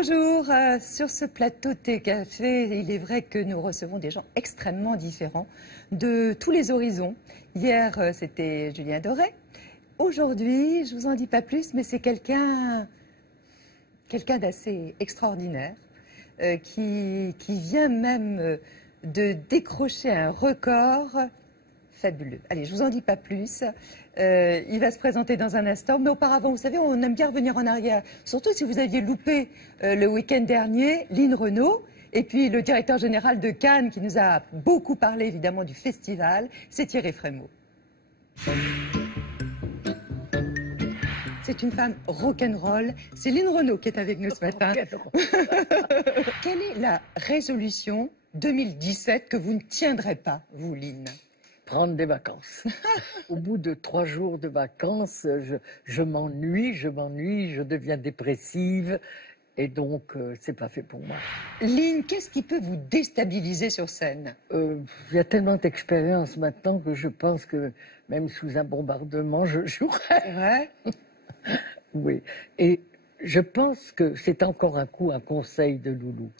Bonjour, sur ce plateau Thé Café, il est vrai que nous recevons des gens extrêmement différents de tous les horizons. Hier, c'était Julien Doré. Aujourd'hui, je ne vous en dis pas plus, mais c'est quelqu'un d'assez extraordinaire qui vient même de décrocher un record fabuleux. Allez, je ne vous en dis pas plus. Il va se présenter dans un instant. Mais auparavant, vous savez, on aime bien revenir en arrière. Surtout si vous aviez loupé le week-end dernier, Line Renaud, et puis le directeur général de Cannes, qui nous a beaucoup parlé évidemment du festival, c'est Thierry Frémaux. C'est une femme rock'n'roll. C'est Line Renaud qui est avec nous ce matin. Quelle est la résolution 2017 que vous ne tiendrez pas, vous, Line? Prendre des vacances. Au bout de 3 jours de vacances, je m'ennuie, je deviens dépressive et donc c'est pas fait pour moi. Line, qu'est-ce qui peut vous déstabiliser sur scène? Il y a tellement d'expérience maintenant que je pense que même sous un bombardement, je jouerais. Ouais. Oui, et je pense que c'est encore un conseil de Loulou.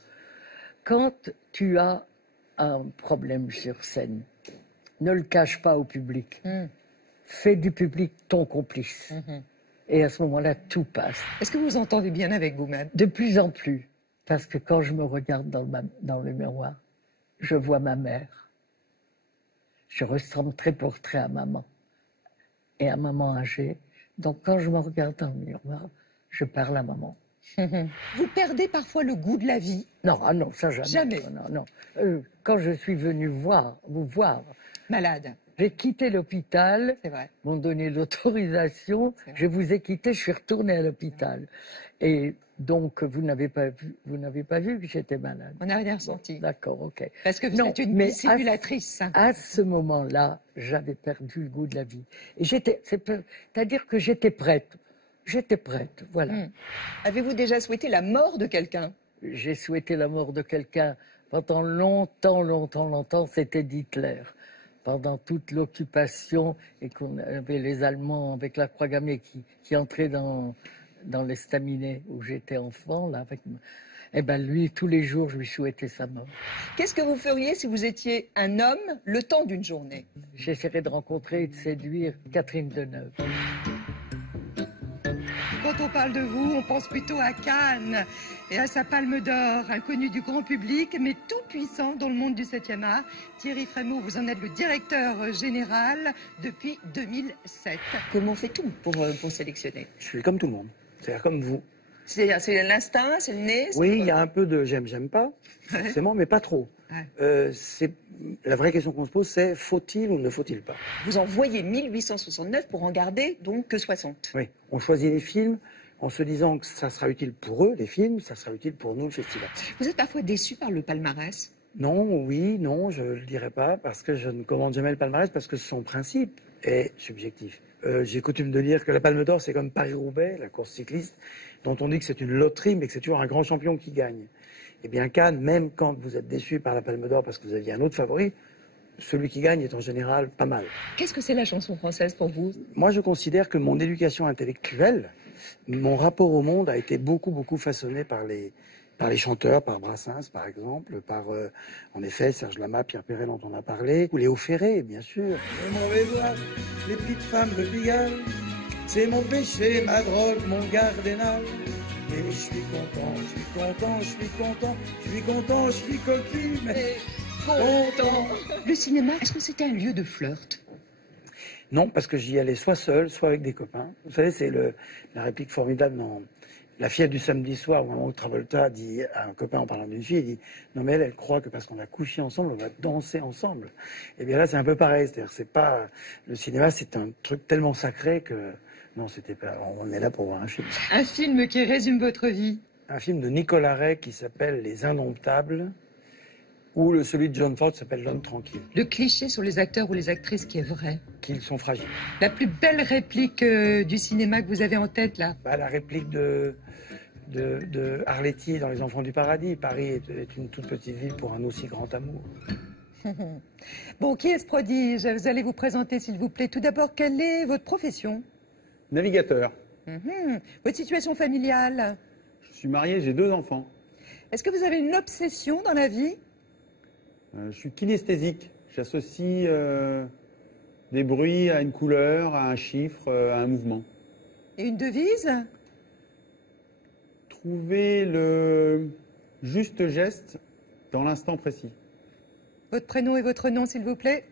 Quand tu as un problème sur scène, ne le cache pas au public. Fais du public ton complice. Et à ce moment-là, tout passe. Est-ce que vous vous entendez bien avec vous-même? De plus en plus. Parce que quand je me regarde dans le miroir, je vois ma mère. Je ressemble trait pour trait à maman. Et à maman âgée. Donc quand je me regarde dans le miroir, je parle à maman. Vous perdez parfois le goût de la vie? Non, ah non, ça jamais. Jamais. Non. Quand je suis venue vous voir, Malade. j'ai quitté l'hôpital, C'est vrai. m'ont donné l'autorisation, je vous ai quitté, je suis retournée à l'hôpital. Et donc, vous n'avez pas vu que j'étais malade. On n'a rien ressenti. D'accord, ok. Parce que vous êtes une dissimulatrice. À ce moment-là, j'avais perdu le goût de la vie. Et c'est-à-dire que j'étais prête. J'étais prête, voilà. Avez-vous déjà souhaité la mort de quelqu'un? J'ai souhaité la mort de quelqu'un pendant longtemps, c'était d'Hitler. Pendant toute l'occupation et qu'on avait les Allemands avec la croix gammée qui entraient dans l'estaminet où j'étais enfant, là, avec moi. Eh ben lui, tous les jours, je lui souhaitais sa mort. Qu'est-ce que vous feriez si vous étiez un homme le temps d'une journée? J'essaierais de rencontrer et de séduire Catherine Deneuve. Quand on parle de vous, on pense plutôt à Cannes et à sa palme d'or, inconnu du grand public, mais tout puissant dans le monde du 7e art. Thierry Frémaux, vous en êtes le directeur général depuis 2007. Comment fait-on pour sélectionner? Je suis comme tout le monde, c'est-à-dire comme vous. C'est-à-dire, c'est l'instinct, c'est le nez? Oui, il y a un peu de j'aime pas, forcément, mais pas trop. Ouais. La vraie question qu'on se pose, c'est faut-il ou ne faut-il pas? Vous en voyez 1869 pour en garder donc que 60. Oui, on choisit les films en se disant que ça sera utile pour eux, les films, ça sera utile pour nous, le festival. Vous êtes parfois déçu par le palmarès? Non, oui, non, je ne le dirai pas, parce que je ne commande jamais le palmarès, parce que son principe est subjectif. J'ai coutume de dire que la Palme d'Or, c'est comme Paris-Roubaix, la course cycliste, dont on dit que c'est une loterie, mais que c'est toujours un grand champion qui gagne. Eh bien, Cannes, même quand vous êtes déçu par la Palme d'Or parce que vous aviez un autre favori, celui qui gagne est en général pas mal. Qu'est-ce que c'est la chanson française pour vous? Moi, je considère que mon éducation intellectuelle, mon rapport au monde a été beaucoup façonné par les chanteurs, par Brassens, par exemple, par, en effet, Serge Lama, Pierre Perret, dont on a parlé, ou Léo Ferré, bien sûr. Je m'en vais voir les petites femmes de Pigalle, c'est mon péché, ma drogue, mon gardénal. Et je suis cocu, mais content. Le cinéma, est-ce que c'était un lieu de flirt? Non, parce que j'y allais soit seul, soit avec des copains. Vous savez, c'est la réplique formidable dans La fièvre du samedi soir, où un moment où Travolta dit à un copain en parlant d'une fille, il dit « Non mais elle croit que parce qu'on a couché ensemble, on va danser ensemble. » Et bien là, c'est un peu pareil. C'est-à-dire, c'est pas... Le cinéma, c'est un truc tellement sacré que... Non, c'était pas... On est là pour voir un film. Un film qui résume votre vie? Un film de Nicolas Ray qui s'appelle Les Indomptables, ou celui de John Ford s'appelle L'homme tranquille. Le cliché sur les acteurs ou les actrices qui est vrai? Qu'ils sont fragiles. La plus belle réplique du cinéma que vous avez en tête, là? La réplique de Arletty dans Les Enfants du Paradis. Paris est une toute petite ville pour un aussi grand amour. Bon, qui est ce prodige? Vous allez vous présenter, s'il vous plaît. Tout d'abord, quelle est votre profession? Navigateur. Votre situation familiale? Je Je suis marié, j'ai 2 enfants. Est-ce que vous avez une obsession dans la vie? Je suis kinesthésique. J'associe des bruits à une couleur, à un chiffre, à un mouvement. Et une devise? Trouver le juste geste dans l'instant précis. Votre prénom et votre nom, s'il vous plaît.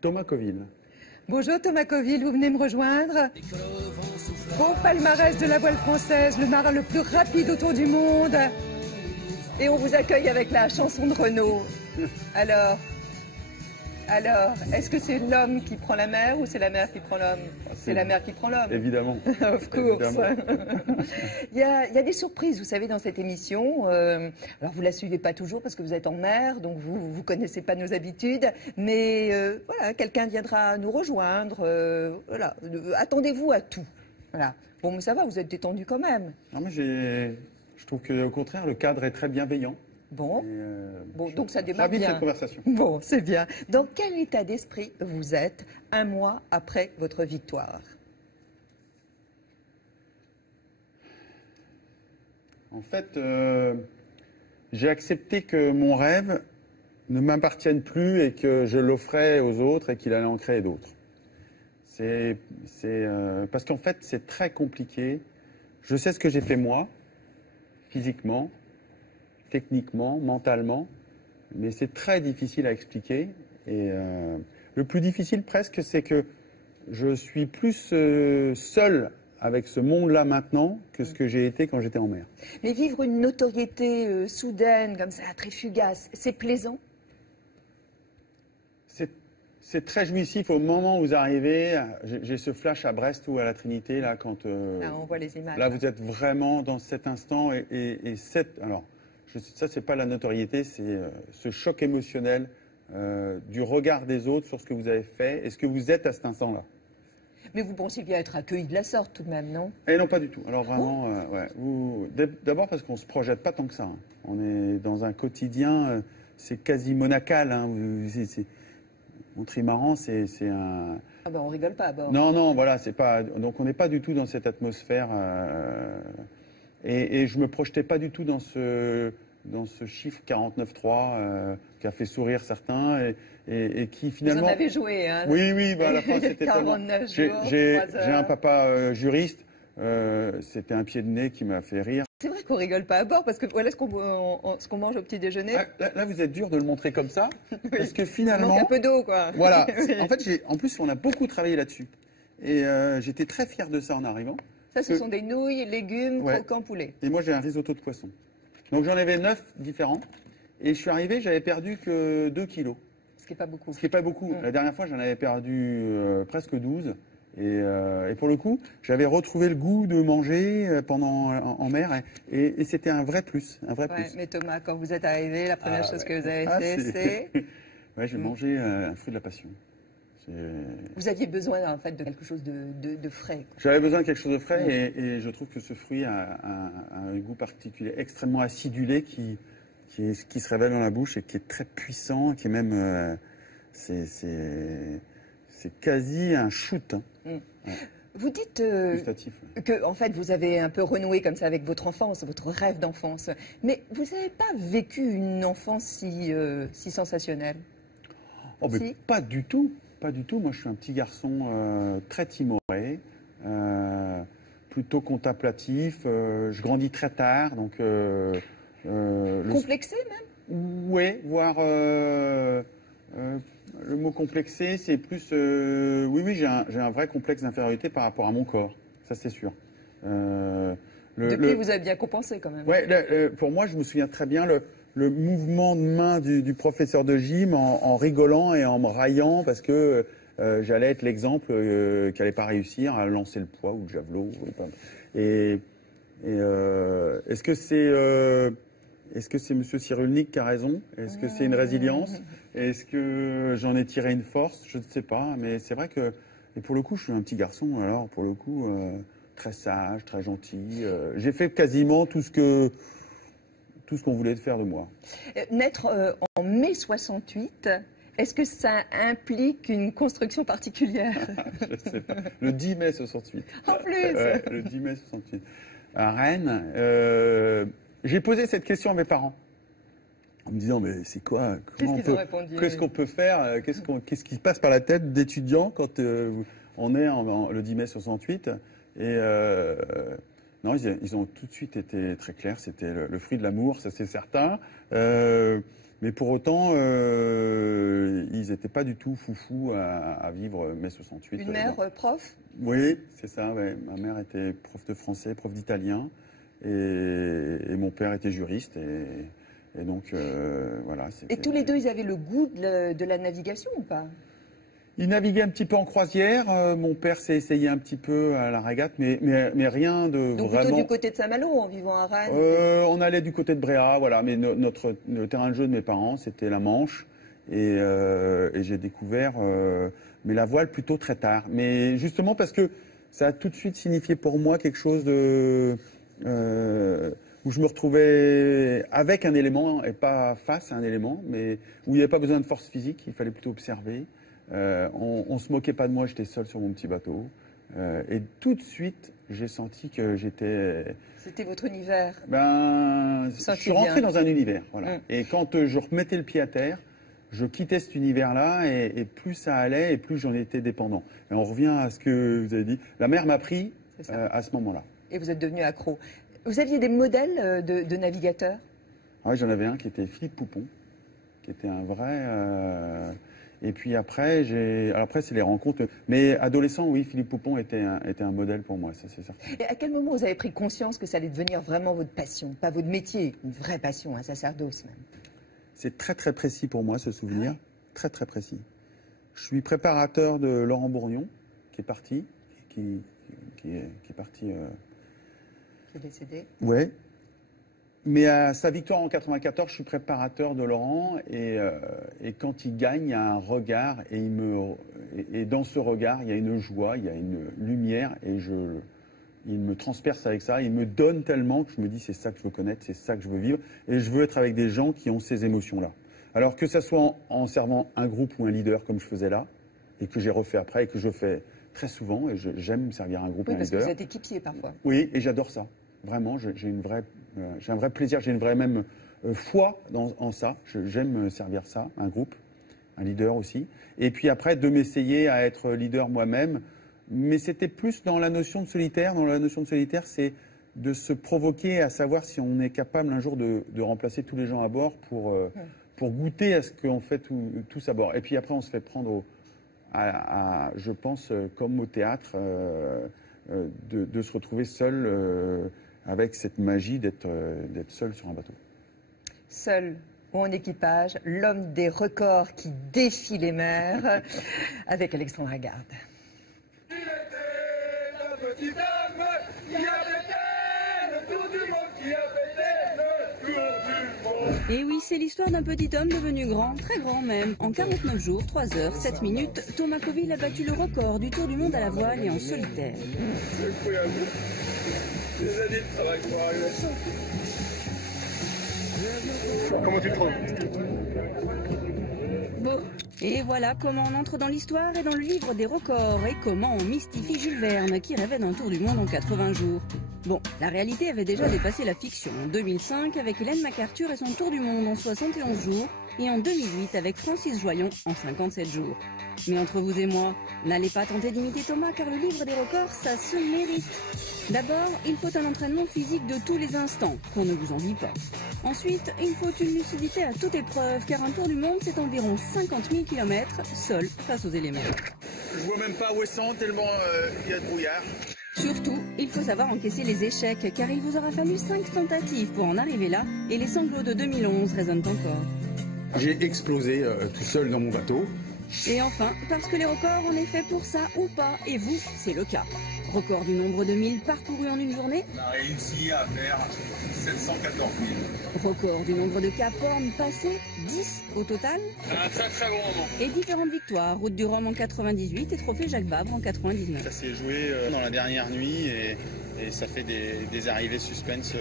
Thomas Coville. Bonjour Thomas Coville, vous venez me rejoindre. Bon palmarès de la voile française, le marin le plus rapide autour du monde. Et on vous accueille avec la chanson de Renaud. Alors, est-ce que c'est l'homme qui prend la mer ou c'est la mer qui prend l'homme? C'est la mer qui prend l'homme. Évidemment. Of course. Évidemment. il y a des surprises, vous savez, dans cette émission. Alors, vous la suivez pas toujours parce que vous êtes en mer, donc vous connaissez pas nos habitudes. Mais voilà, quelqu'un viendra nous rejoindre. Voilà, attendez-vous à tout. Voilà. Bon, mais ça va, vous êtes détendu quand même. Non, mais je trouve qu'au contraire, le cadre est très bienveillant. Bon, Et, donc ça démarre ravi de bien. cette conversation. Bon, c'est bien. Dans quel état d'esprit vous êtes un mois après votre victoire? En fait, j'ai accepté que mon rêve ne m'appartienne plus et que je l'offrais aux autres et qu'il allait en créer d'autres. Parce qu'en fait, c'est très compliqué. Je sais ce que j'ai fait moi, physiquement, techniquement, mentalement, mais c'est très difficile à expliquer. Et le plus difficile presque, c'est que je suis plus seul avec ce monde-là maintenant que ce que j'ai été quand j'étais en mer. Mais vivre une notoriété soudaine, comme ça, très fugace, c'est plaisant? C'est très jouissif au moment où vous arrivez. J'ai ce flash à Brest ou à la Trinité, là, quand... Là, on voit les images. Là, vous êtes vraiment dans cet instant alors, ça, c'est pas la notoriété, c'est ce choc émotionnel du regard des autres sur ce que vous avez fait et ce que vous êtes à cet instant-là. Mais vous pensez bien être accueilli de la sorte tout de même, non? Eh non, pas du tout. Alors vraiment, d'abord parce qu'on se projette pas tant que ça. Hein. On est dans un quotidien, c'est quasi monacal. Hein. Mon trimaran, c'est un... Ah ben on rigole pas à bord. Non, voilà, c'est pas... Donc on n'est pas du tout dans cette atmosphère. Et je me projetais pas du tout dans ce chiffre 49,3 qui a fait sourire certains et qui finalement... Vous en avez joué, hein? Oui, bah, à la fin c'était 49 tellement... jours, J'ai 3 heures. un papa juriste, c'était un pied de nez qui m'a fait rire. C'est vrai qu'on rigole pas à bord parce que voilà ce qu'on mange au petit déjeuner. Là, vous êtes dur de le montrer comme ça, parce que Il finalement... manque un peu d'eau, quoi. Voilà, en fait, en plus, on a beaucoup travaillé là-dessus. Et j'étais très fier de ça en arrivant. Ça, ce sont des nouilles, légumes, Ouais. croquants, poulet. Et moi, j'ai un risotto de poisson. Donc j'en avais 9 différents. Et je suis arrivé, j'avais perdu que 2 kilos. Ce qui n'est pas beaucoup. Ce qui n'est pas beaucoup. La dernière fois, j'en avais perdu presque 12. Et pour le coup, j'avais retrouvé le goût de manger en mer. Et c'était un vrai plus. Un vrai Ouais, plus. mais Thomas, quand vous êtes arrivé, la première chose que vous avez Ah, fait, c'est... Ouais, j'ai mangé un fruit de la passion. Vous aviez besoin, en fait, de quelque chose de frais, quoi. J'avais besoin de quelque chose de frais et je trouve que ce fruit a un goût particulier, extrêmement acidulé qui se révèle dans la bouche et qui est très puissant, qui est même... c'est quasi un shoot. Hein. Ouais. Vous dites Gustatif. que, en fait, vous avez un peu renoué comme ça avec votre enfance, votre rêve d'enfance. Mais vous n'avez pas vécu une enfance si sensationnelle? Oh, mais Si. pas du tout. Pas du tout. Moi, je suis un petit garçon très timoré, plutôt contemplatif. Je grandis très tard, donc... Complexé, même? Oui, voire... le mot complexé, c'est plus... oui, j'ai un vrai complexe d'infériorité par rapport à mon corps. Ça, c'est sûr. Depuis, vous avez bien compensé, quand même. Ouais, pour moi, je me souviens très bien le mouvement de main du professeur de gym en rigolant et en me raillant parce que j'allais être l'exemple qui n'allait pas réussir à lancer le poids ou le javelot. Est-ce que c'est M. Cyrulnik qui a raison? Est-ce que c'est une résilience? Est-ce que j'en ai tiré une force? Je ne sais pas, mais c'est vrai que... Et pour le coup, je suis un petit garçon, alors pour le coup, très sage, très gentil. J'ai fait quasiment tout ce qu'on voulait faire de moi. Naître en mai 68, Est-ce que ça implique une construction particulière? Je sais pas. Le 10 mai 68. En plus Le 10 mai 68. À Rennes, j'ai posé cette question à mes parents. En me disant, mais c'est quoi? Qu'est-ce qu'on peut faire? Qu'est-ce qui se passe par la tête d'étudiant quand on est le 10 mai 68? Et non, ils ont tout de suite été très clairs. C'était le fruit de l'amour, ça c'est certain. Mais pour autant, ils n'étaient pas du tout foufous à vivre mai 68. Une mère prof? Oui, c'est ça. Ouais. Ma mère était prof de français, prof d'italien. Et mon père était juriste. Et donc, voilà. Et tous les deux, ils avaient le goût de la navigation ou pas? Ils naviguaient un petit peu en croisière. Mon père s'est essayé un petit peu à la régate, mais rien de donc vraiment... plutôt du côté de Saint-Malo, en vivant à Rennes? On allait du côté de Bréa, voilà. Mais le terrain de jeu de mes parents, c'était la Manche. Et j'ai découvert mais la voile plutôt très tard. Mais justement parce que ça a tout de suite signifié pour moi quelque chose de... où je me retrouvais avec un élément et pas face à un élément, mais où il n'y avait pas besoin de force physique, il fallait plutôt observer. On se moquait pas de moi, j'étais seul sur mon petit bateau. Et tout de suite, j'ai senti que j'étais... C'était votre univers? Je suis rentré dans un univers, voilà. Et quand je remettais le pied à terre, je quittais cet univers-là et plus ça allait et plus j'en étais dépendant. Et on revient à ce que vous avez dit. La mer m'a pris à ce moment-là. Et vous êtes devenu accro. Vous aviez des modèles de navigateurs? Oui, j'en avais un qui était Philippe Poupon, qui était un vrai... Et puis après, c'est les rencontres. Mais adolescent, oui, Philippe Poupon était un modèle pour moi, ça c'est certain. Et à quel moment vous avez pris conscience que ça allait devenir vraiment votre passion? Pas votre métier, une vraie passion, un sacerdoce même. C'est très très précis pour moi ce souvenir, très très précis. Je suis préparateur de Laurent Bourgnon, qui est parti, qui est parti... Qui est décédé. Ouais. Mais à sa victoire en 94, je suis préparateur de Laurent et quand il gagne, il y a un regard et dans ce regard, il y a une joie, il y a une lumière et il me transperce avec ça. Il me donne tellement que je me dis c'est ça que je veux connaître, c'est ça que je veux vivre et je veux être avec des gens qui ont ces émotions-là. Alors que ça soit en servant un groupe ou un leader comme je faisais là et que j'ai refait après et que je fais très souvent et j'aime servir un groupe ou un leader. Oui, parce que vous êtes équipier parfois. Oui, et j'adore ça. Vraiment, j'ai un vrai plaisir, j'ai une vraie même foi en ça. J'aime servir ça, un groupe, un leader aussi. Et puis après, de m'essayer à être leader moi-même. Mais c'était plus dans la notion de solitaire. Dans la notion de solitaire, c'est de se provoquer à savoir si on est capable un jour de remplacer tous les gens à bord pour goûter à ce qu'on fait tous à bord. Et puis après, on se fait prendre je pense, comme au théâtre, de se retrouver seul avec cette magie d'être seul sur un bateau. Seul ou en équipage, l'homme des records qui défie les mers, avec Alexandre Lagarde. Il était la petite dame, il y avait le tour du monde qui a fait le tour du monde. Et oui, c'est l'histoire d'un petit homme devenu grand, très grand même. En 49 jours, 3 heures, 7 minutes, Thomas Coville a battu le record du tour du monde à la voile et en solitaire. C'est incroyable. Des années de travail pour arriver à ça. Comment tu le trouves? Bon, et voilà comment on entre dans l'histoire et dans le livre des records et comment on mystifie Jules Verne qui rêvait d'un tour du monde en 80 jours. Bon, la réalité avait déjà dépassé la fiction en 2005 avec Hélène MacArthur et son tour du monde en 71 jours et en 2008 avec Francis Joyon en 57 jours. Mais entre vous et moi, n'allez pas tenter d'imiter Thomas car le livre des records, ça se mérite. D'abord, il faut un entraînement physique de tous les instants, qu'on ne vous en dit pas. Ensuite, il faut une lucidité à toute épreuve car un tour du monde c'est environ 50 000 km seul face aux éléments. Je vois même pas où est sont tellement il y a de brouillard. Surtout, il faut savoir encaisser les échecs car il vous aura fallu 5 tentatives pour en arriver là et les sanglots de 2011 résonnent encore. J'ai explosé tout seul dans mon bateau Et enfin, parce que les records, on est fait pour ça ou pas, et vous, c'est le cas. Record du nombre de milles parcourus en une journée. On a réussi à faire 714 000. Record du nombre de caps Horn passés, 10 au total. C'est un très très bon moment. Et différentes victoires, Route du Rhum en 98 et Trophée Jacques Vabre en 99. Ça s'est joué dans la dernière nuit et ça fait des arrivées suspense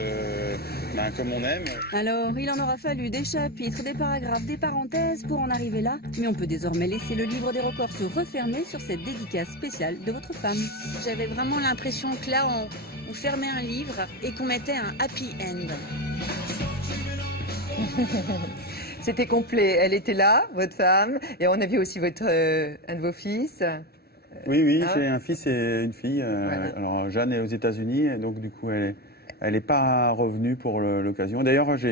comme on aime. Alors, il en aura fallu des chapitres, des paragraphes, des parenthèses pour en arriver là, mais on peut désormais laisser le livre des records se refermer sur cette dédicace spéciale de votre femme. J'avais vraiment l'impression que là, on fermait un livre et qu'on mettait un happy end. C'était complet. Elle était là, votre femme, et on a vu aussi un de vos fils. Oui, Ah. j'ai un fils et une fille. Voilà. Alors Jeanne est aux États-Unis, et donc du coup elle n'est pas revenue pour l'occasion. D'ailleurs, je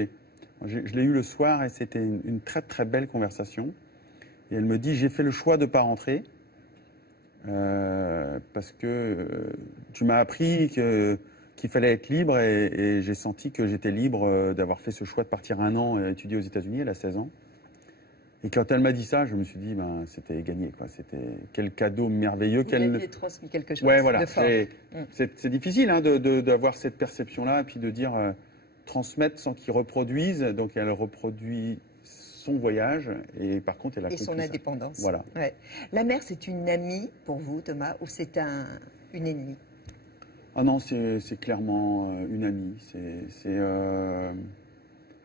l'ai eu le soir et c'était une très très belle conversation. Et elle me dit, j'ai fait le choix de ne pas rentrer parce que tu m'as appris qu'il fallait être libre et j'ai senti que j'étais libre d'avoir fait ce choix de partir 1 an étudier aux États-Unis. Elle a 16 ans. Et quand elle m'a dit ça, je me suis dit, c'était gagné, quoi. C'était quel cadeau merveilleux Vous qu'elle. lui avez transmis quelque chose Ouais, voilà. de fort. C'est difficile d'avoir cette perception-là et puis de dire transmettre sans qu'il reproduise. Donc elle reproduit son voyage et par contre elle a Et son compris ça. indépendance. Voilà. Ouais. La mère, c'est une amie pour vous, Thomas, ou c'est une ennemie? Ah non, c'est clairement une amie.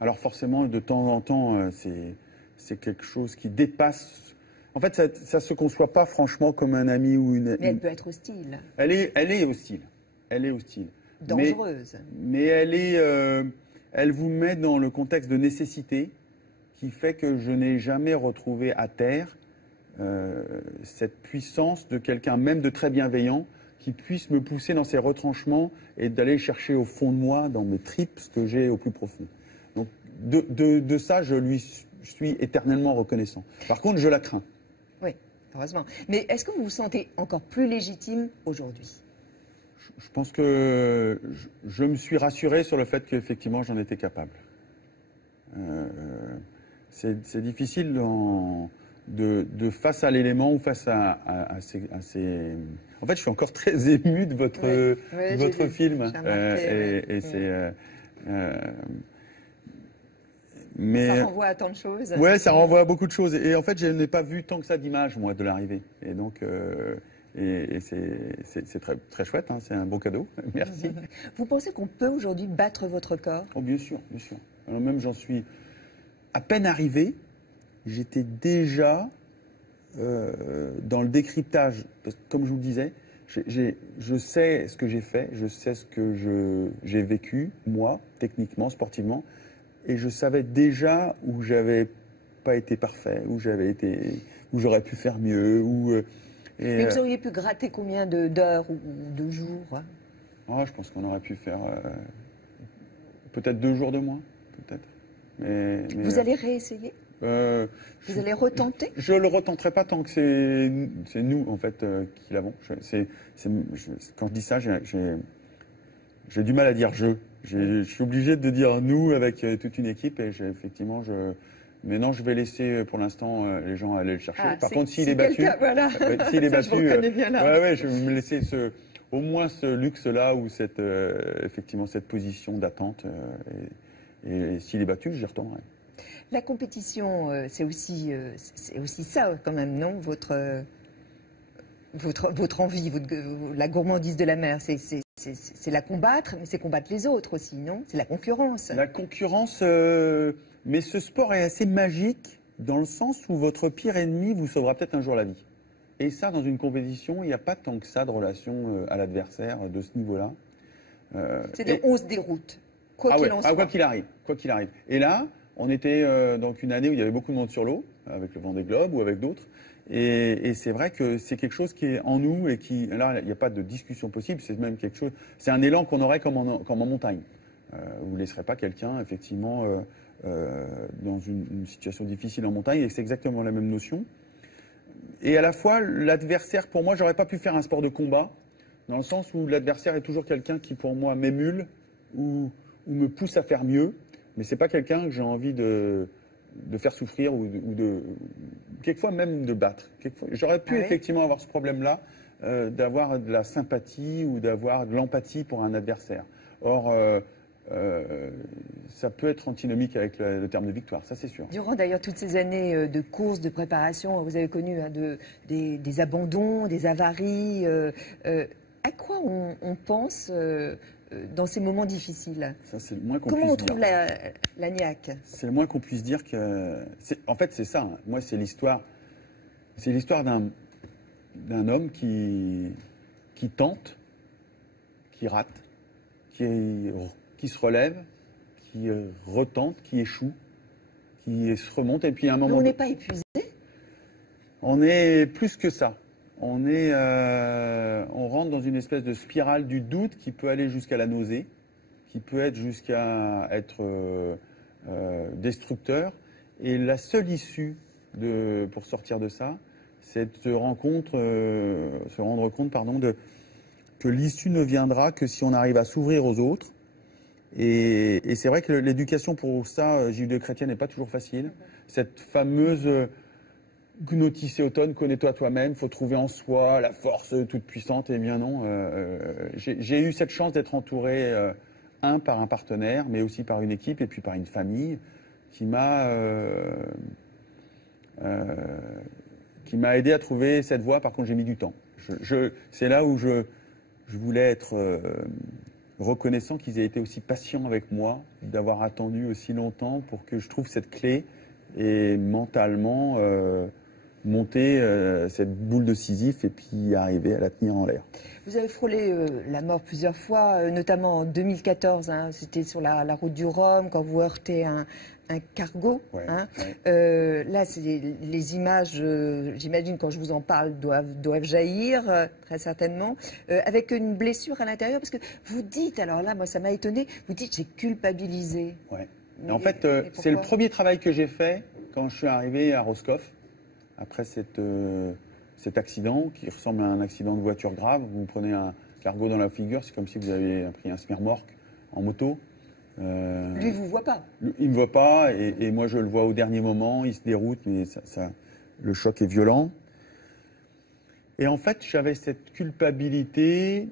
Alors forcément, de temps en temps, c'est quelque chose qui dépasse. En fait, ça se conçoit pas franchement comme un ami ou une. Mais elle peut être hostile, Elle est hostile. Elle est hostile. dangereuse. Mais elle vous met dans le contexte de nécessité qui fait que je n'ai jamais retrouvé à terre cette puissance de quelqu'un, même de très bienveillant, qui puisse me pousser dans ses retranchements et d'aller chercher au fond de moi, dans mes tripes, ce que j'ai au plus profond. Donc de ça, je lui suis éternellement reconnaissant. Par contre, je la crains. Oui, heureusement. Mais est-ce que vous vous sentez encore plus légitime aujourd'hui? Je pense que je me suis rassuré sur le fait qu'effectivement j'en étais capable. C'est difficile de face à l'élément ou face à ces... En fait, je suis encore très ému de votre film. Mais ça renvoie à tant de choses. Ouais, ça renvoie à beaucoup de choses. Et en fait, je n'ai pas vu tant que ça d'images, moi, de l'arrivée. Et donc, c'est très, très chouette, hein, c'est un beau cadeau. Merci. Vous pensez qu'on peut aujourd'hui battre votre corps? Oh, bien sûr, bien sûr. Alors même, j'en suis à peine arrivé. J'étais déjà dans le décryptage. Parce que, comme je vous le disais, je sais ce que j'ai fait, je sais ce que j'ai vécu, moi, techniquement, sportivement. Et je savais déjà où j'avais pas été parfait, où j'aurais pu faire mieux. Mais vous auriez pu gratter combien d'heures ou de jours? Je pense qu'on aurait pu faire peut-être 2 jours de moins, peut-être. Mais vous allez réessayer? Vous allez retenter? Je le retenterai pas tant que c'est nous, en fait, qui l'avons. Quand je dis ça, j'ai du mal à dire je. Je suis obligé de dire nous avec toute une équipe et effectivement, mais non, je vais laisser pour l'instant les gens aller le chercher. Par contre, s'il est battu, voilà. s'il est battu, je vais me laisser au moins ce luxe-là ou effectivement cette position d'attente. Et s'il est battu, j'y retournerai. La compétition, c'est aussi ça quand même, non? Votre envie, la gourmandise de la mer, c'est la combattre, mais c'est combattre les autres aussi, non? C'est la concurrence. La concurrence, mais ce sport est assez magique dans le sens où votre pire ennemi vous sauvera peut-être un jour la vie. Et ça, dans une compétition, il n'y a pas tant que ça de relation à l'adversaire de ce niveau-là. C'est-à-dire on se déroute, quoi qu'il en soit. Quoi qu'il arrive, quoi qu'il arrive. Et là, on était donc une année où il y avait beaucoup de monde sur l'eau, avec le Vendée Globe ou avec d'autres. Et c'est vrai que c'est quelque chose qui est en nous et qui, là, il n'y a pas de discussion possible, c'est même quelque chose, c'est un élan qu'on aurait comme en montagne. Vous ne laisserez pas quelqu'un, effectivement, dans une situation difficile en montagne, et c'est exactement la même notion. Et à la fois, l'adversaire, pour moi, j'aurais pas pu faire un sport de combat, dans le sens où l'adversaire est toujours quelqu'un qui, pour moi, m'émule ou me pousse à faire mieux, mais c'est pas quelqu'un que j'ai envie de faire souffrir ou quelquefois même de battre. J'aurais pu effectivement avoir ce problème-là, d'avoir de la sympathie ou d'avoir de l'empathie pour un adversaire. Or, ça peut être antinomique avec le terme de victoire, ça c'est sûr. Durant d'ailleurs toutes ces années de courses, de préparation, vous avez connu des abandons, des avaries. À quoi on pense dans ces moments difficiles? Ça, c'est le moins qu'on Comment on puisse trouve dire. la niaque? C'est le moins qu'on puisse dire que... En fait, c'est ça. Hein. Moi, c'est l'histoire d'un homme qui tente, qui rate, qui se relève, qui retente, qui échoue, qui se remonte. Et puis à un moment... Mais on n'est pas épuisé? On est plus que ça. On rentre dans une espèce de spirale du doute qui peut aller jusqu'à la nausée, qui peut être jusqu'à être destructeur. Et la seule issue pour sortir de ça, c'est de se rendre compte, que l'issue ne viendra que si on arrive à s'ouvrir aux autres. Et c'est vrai que l'éducation pour ça, juive chrétienne, n'est pas toujours facile. Cette fameuse Gnotis automne, connais-toi toi-même, il faut trouver en soi la force toute puissante. Eh bien non, j'ai eu cette chance d'être entouré, par un partenaire, mais aussi par une équipe et puis par une famille qui m'a aidé à trouver cette voie. Par contre, j'ai mis du temps. C'est là où je voulais être reconnaissant qu'ils aient été aussi patients avec moi, d'avoir attendu aussi longtemps pour que je trouve cette clé et mentalement monter cette boule de Sisyphe et puis arriver à la tenir en l'air. Vous avez frôlé la mort plusieurs fois, notamment en 2014, hein, c'était sur la route du Rhum, quand vous heurtez un cargo. Ouais, hein. ouais. Là, les images, j'imagine, quand je vous en parle, doivent jaillir, très certainement, avec une blessure à l'intérieur, parce que vous dites, alors là, moi, ça m'a étonné, vous dites, j'ai culpabilisé. Ouais. En fait, c'est le premier travail que j'ai fait quand je suis arrivé à Roscoff, après cet accident qui ressemble à un accident de voiture grave. Vous prenez un cargo dans la figure, c'est comme si vous avez pris un smirmorque en moto. Lui, il ne vous voit pas. Il ne me voit pas, et moi je le vois au dernier moment, il se déroute, mais le choc est violent. Et en fait, j'avais cette culpabilité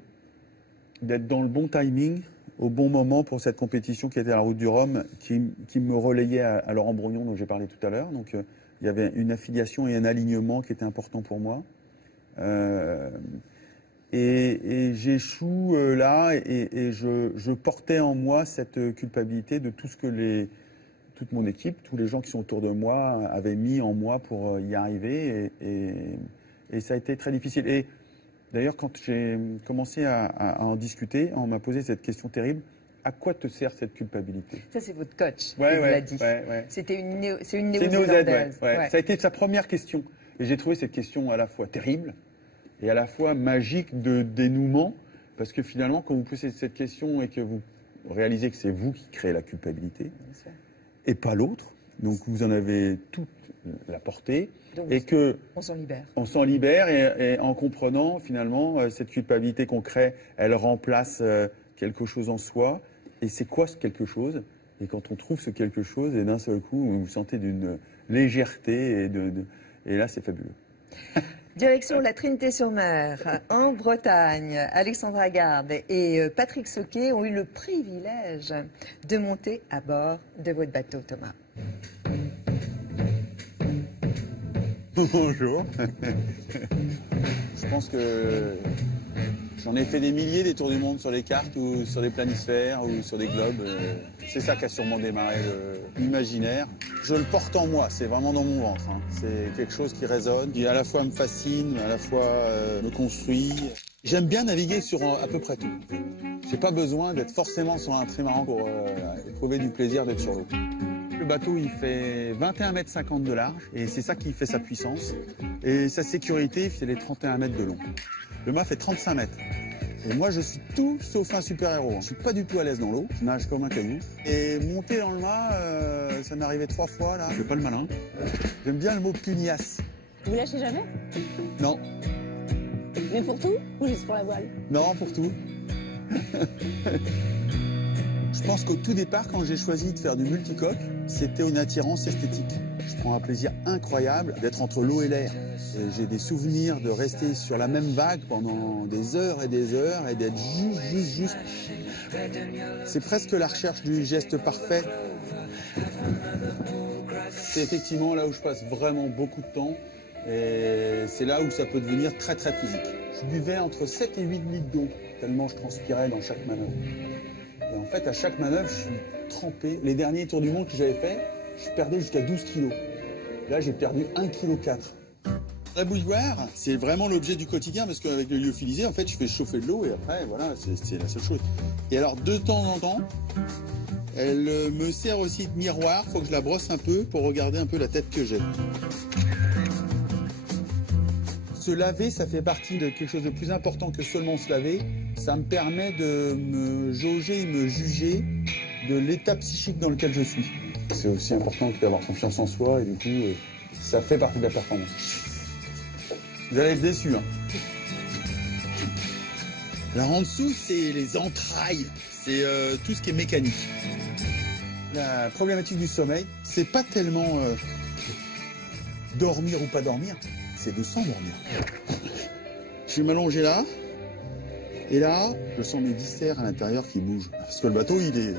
d'être dans le bon timing, au bon moment pour cette compétition qui était la route du Rhum, qui me relayait à Laurent Brognon, dont j'ai parlé tout à l'heure. Donc il y avait une affiliation et un alignement qui était important pour moi. Et j'échoue là, et je portais en moi cette culpabilité de tout ce que toute mon équipe, tous les gens qui sont autour de moi avaient mis en moi pour y arriver, et ça a été très difficile. Et d'ailleurs, quand j'ai commencé à en discuter, on m'a posé cette question terrible: à quoi te sert cette culpabilité? Ça, c'est votre coach qui vous l'a l'a dit. Ouais. C'est une C'est néo-zélandaise. ouais. Ça a été sa première question. Et j'ai trouvé cette question à la fois terrible et à la fois magique de dénouement, parce que finalement, quand vous posez cette question et que vous réalisez que c'est vous qui créez la culpabilité et pas l'autre, donc vous en avez toute la portée, donc, et que on s'en libère. On s'en libère, et en comprenant finalement cette culpabilité qu'on crée, elle remplace quelque chose en soi. Et c'est quoi ce quelque chose? Et quand on trouve ce quelque chose, et d'un seul coup, vous vous sentez d'une légèreté, et là, c'est fabuleux. Direction la Trinité-sur-Mer, en Bretagne. Alexandra Garde et Patrick Soquet ont eu le privilège de monter à bord de votre bateau, Thomas. Bonjour. Je pense que j'en ai fait des milliers, des tours du monde sur les cartes ou sur les planisphères ou sur des globes. C'est ça qui a sûrement démarré l'imaginaire. Je le porte en moi, c'est vraiment dans mon ventre. Hein. C'est quelque chose qui résonne, qui à la fois me fascine, à la fois me construit. J'aime bien naviguer sur à peu près tout. J'ai pas besoin d'être forcément sur un trimaran pour éprouver du plaisir d'être sur l'eau. Le bateau, il fait 21,50 m de large, et c'est ça qui fait sa puissance. Et sa sécurité, c'est les 31 mètres de long. Le mât fait 35 mètres. Et moi, je suis tout sauf un super-héros. Je suis pas du tout à l'aise dans l'eau. Je nage comme un caillou. Et monter dans le mât, ça m'est arrivé 3 fois, là. Je fais pas le malin. J'aime bien le mot pugnace. Vous lâchez jamais? Non. Mais pour tout ou juste pour la voile? Non, pour tout. Je Je pense qu'au tout départ, quand j'ai choisi de faire du multicoque, c'était une attirance esthétique. Je prends un plaisir incroyable d'être entre l'eau et l'air. J'ai des souvenirs de rester sur la même vague pendant des heures et d'être juste. C'est presque la recherche du geste parfait. C'est effectivement là où je passe vraiment beaucoup de temps et c'est là où ça peut devenir très physique. Je buvais entre 7 et 8 litres d'eau, tellement je transpirais dans chaque manœuvre. Et en fait, à chaque manœuvre, je suis trempé. Les derniers tours du monde que j'avais fait, je perdais jusqu'à 12 kilos. Là, j'ai perdu 1,4 kg. La bouilloire, c'est vraiment l'objet du quotidien parce qu'avec le lyophilisé, en fait, je fais chauffer de l'eau et après, voilà, c'est la seule chose. Et alors, de temps en temps, elle me sert aussi de miroir. Il faut que je la brosse un peu pour regarder un peu la tête que j'ai. Se laver, ça fait partie de quelque chose de plus important que seulement se laver. Ça me permet de me jauger et me juger de l'état psychique dans lequel je suis. C'est aussi important que d'avoir confiance en soi et du coup, ça fait partie de la performance. Vous allez être déçus. Hein. Là en dessous, c'est les entrailles. C'est tout ce qui est mécanique. La problématique du sommeil, c'est pas tellement dormir ou pas dormir, c'est de s'endormir. Je suis m'allonger là, et là, je sens mes viscères à l'intérieur qui bougent. Parce que le bateau, il est...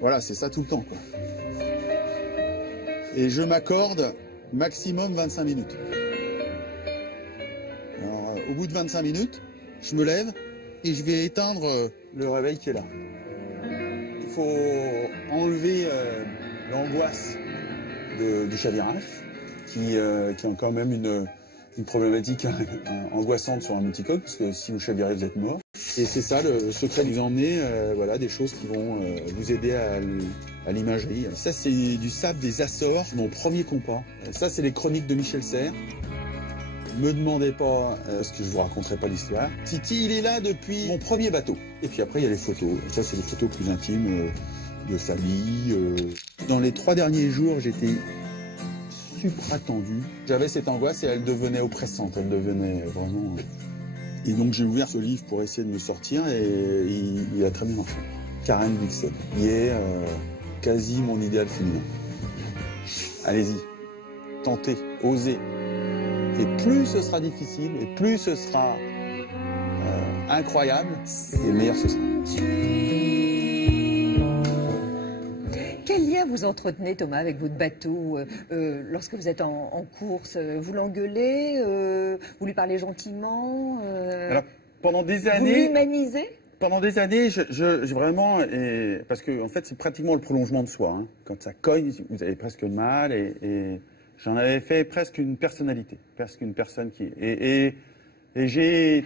Voilà, c'est ça tout le temps, quoi. Et je m'accorde maximum 25 minutes. Alors, au bout de 25 minutes, je me lève et je vais éteindre le réveil qui est là. Il faut enlever l'angoisse du chavirage, qui est quand même une problématique angoissante sur un multicoque, parce que si vous chavirez, vous êtes mort. Et c'est ça le secret, de vous emmener voilà, des choses qui vont vous aider à l'imagerie. Ça, c'est du sable des Açores, mon premier compas. Ça, c'est les chroniques de Michel Serres. Me demandez pas ce que je vous raconterai pas l'histoire. Titi, il est là depuis mon premier bateau. Et puis après, il y a les photos. Ça, c'est les photos plus intimes de famille. Dans les 3 derniers jours, j'étais super tendu. J'avais cette angoisse et elle devenait oppressante. Elle devenait vraiment... Et donc, j'ai ouvert ce livre pour essayer de me sortir et il a très bien marché. Karen Blixen, qui est quasi mon idéal féminin. Allez-y, tentez, osez. Et plus ce sera difficile, et plus ce sera incroyable, et meilleur ce sera. Quel lien vous entretenez, Thomas, avec votre bateau lorsque vous êtes en course? Vous l'engueulez, vous lui parlez gentiment Alors, pendant des années... Vous l'humanisez? Pendant des années, je vraiment... parce que, en fait, c'est pratiquement le prolongement de soi. Hein. Quand ça cogne, vous avez presque de mal, et j'en avais fait presque une personnalité, presque une personne qui... Et j'ai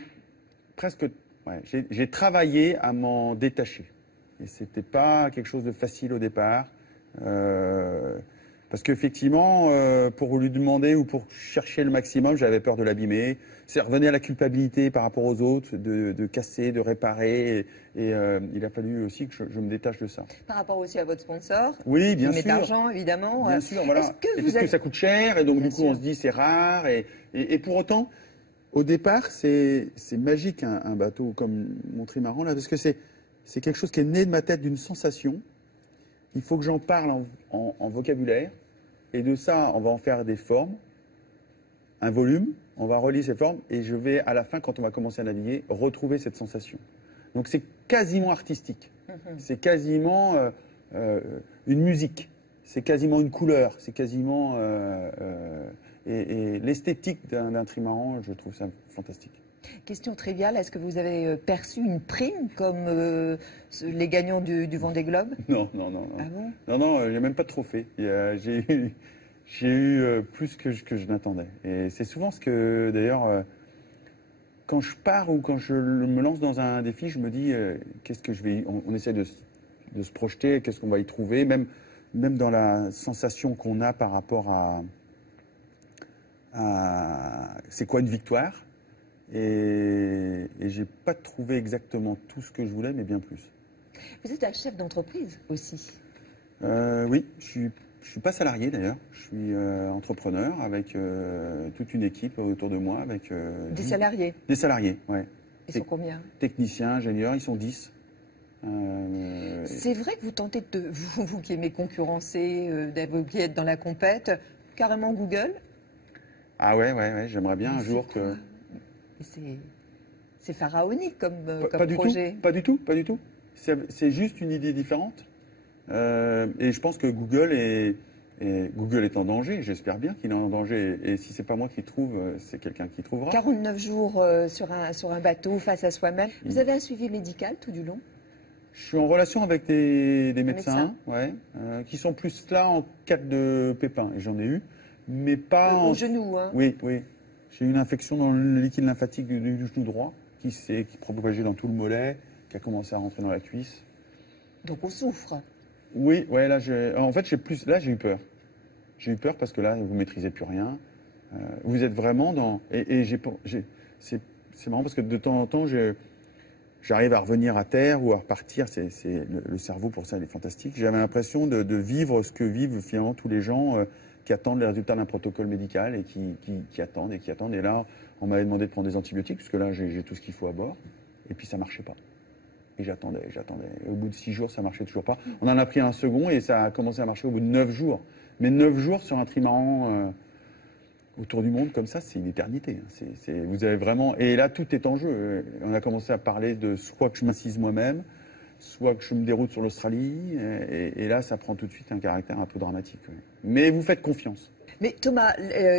presque... Ouais, j'ai travaillé à m'en détacher. Et c'était pas quelque chose de facile au départ. Parce qu'effectivement, pour lui demander ou pour chercher le maximum, j'avais peur de l'abîmer. C'est revenir à la culpabilité par rapport aux autres, de casser, de réparer. Et il a fallu aussi que je me détache de ça. Par rapport aussi à votre sponsor? Oui, bien sûr. sûr. D'argent, évidemment. Bien sûr, voilà. Parce que ça coûte cher, et donc du coup on se dit c'est rare. Et pour autant, au départ, c'est magique un bateau comme mon trimaran là, parce que c'est quelque chose qui est né de ma tête, d'une sensation. Il faut que j'en parle en vocabulaire. Et de ça, on va en faire des formes, un volume, on va relier ces formes, et je vais, à la fin, quand on va commencer à naviguer, retrouver cette sensation. Donc c'est quasiment artistique. C'est quasiment une musique. C'est quasiment une couleur. C'est quasiment... et l'esthétique d'un trimaran, je trouve ça fantastique. Question triviale, est-ce que vous avez perçu une prime comme les gagnants du Vendée Globe? Non. Ah bon? Non, il n'y a même pas de trophée. J'ai eu plus que je n'attendais. Et c'est souvent ce que, d'ailleurs, quand je pars ou quand je me lance dans un défi, je me dis, qu'est-ce que je vais... On essaie de se projeter, qu'est-ce qu'on va y trouver, même dans la sensation qu'on a par rapport à c'est quoi une victoire. Et j'ai pas trouvé exactement tout ce que je voulais, mais bien plus. Vous êtes un chef d'entreprise aussi? Oui, je suis pas salarié d'ailleurs. Je suis entrepreneur avec toute une équipe autour de moi. Avec, des salariés? Des salariés, ouais. Ils sont combien? Techniciens, ingénieurs, ils sont 10. C'est vrai que vous tentez de, vous qui aimez concurrencer, vous qui êtes dans la compète, carrément Google. Ah ouais, j'aimerais bien un jour que... C'est pharaonique comme pas du projet. Tout, pas du tout. C'est juste une idée différente. Et je pense que Google est en danger. J'espère bien qu'il est en danger. Et si c'est pas moi qui trouve, c'est quelqu'un qui trouvera. 49 jours sur un bateau face à soi-même. Vous avez un suivi médical tout du long? Je suis en relation avec des médecins, qui sont plus là en cas de pépin. Et j'en ai eu, mais pas au genou, hein? Oui. J'ai eu une infection dans le liquide lymphatique du genou droit qui propageait dans tout le mollet, qui a commencé à rentrer dans la cuisse. Donc on souffre. Oui, là j'ai eu peur. J'ai eu peur parce que là vous maîtrisez plus rien. Vous êtes vraiment dans c'est marrant parce que de temps en temps j'arrive à revenir à terre ou à repartir. Le cerveau pour ça il est fantastique. J'avais l'impression de vivre ce que vivent finalement tous les gens qui attendent les résultats d'un protocole médical et qui attendent. Et là on m'avait demandé de prendre des antibiotiques parce que là j'ai tout ce qu'il faut à bord. Et puis ça marchait pas. Et j'attendais. Et au bout de 6 jours, ça marchait toujours pas. On en a pris un second et ça a commencé à marcher au bout de 9 jours. Mais 9 jours sur un trimaran autour du monde comme ça, c'est une éternité. Vous avez vraiment... Et là, tout est en jeu. On a commencé à parler de soit que je m'assise moi-même, soit que je me déroute sur l'Australie. Et là, ça prend tout de suite un caractère un peu dramatique. Mais vous faites confiance. Mais Thomas,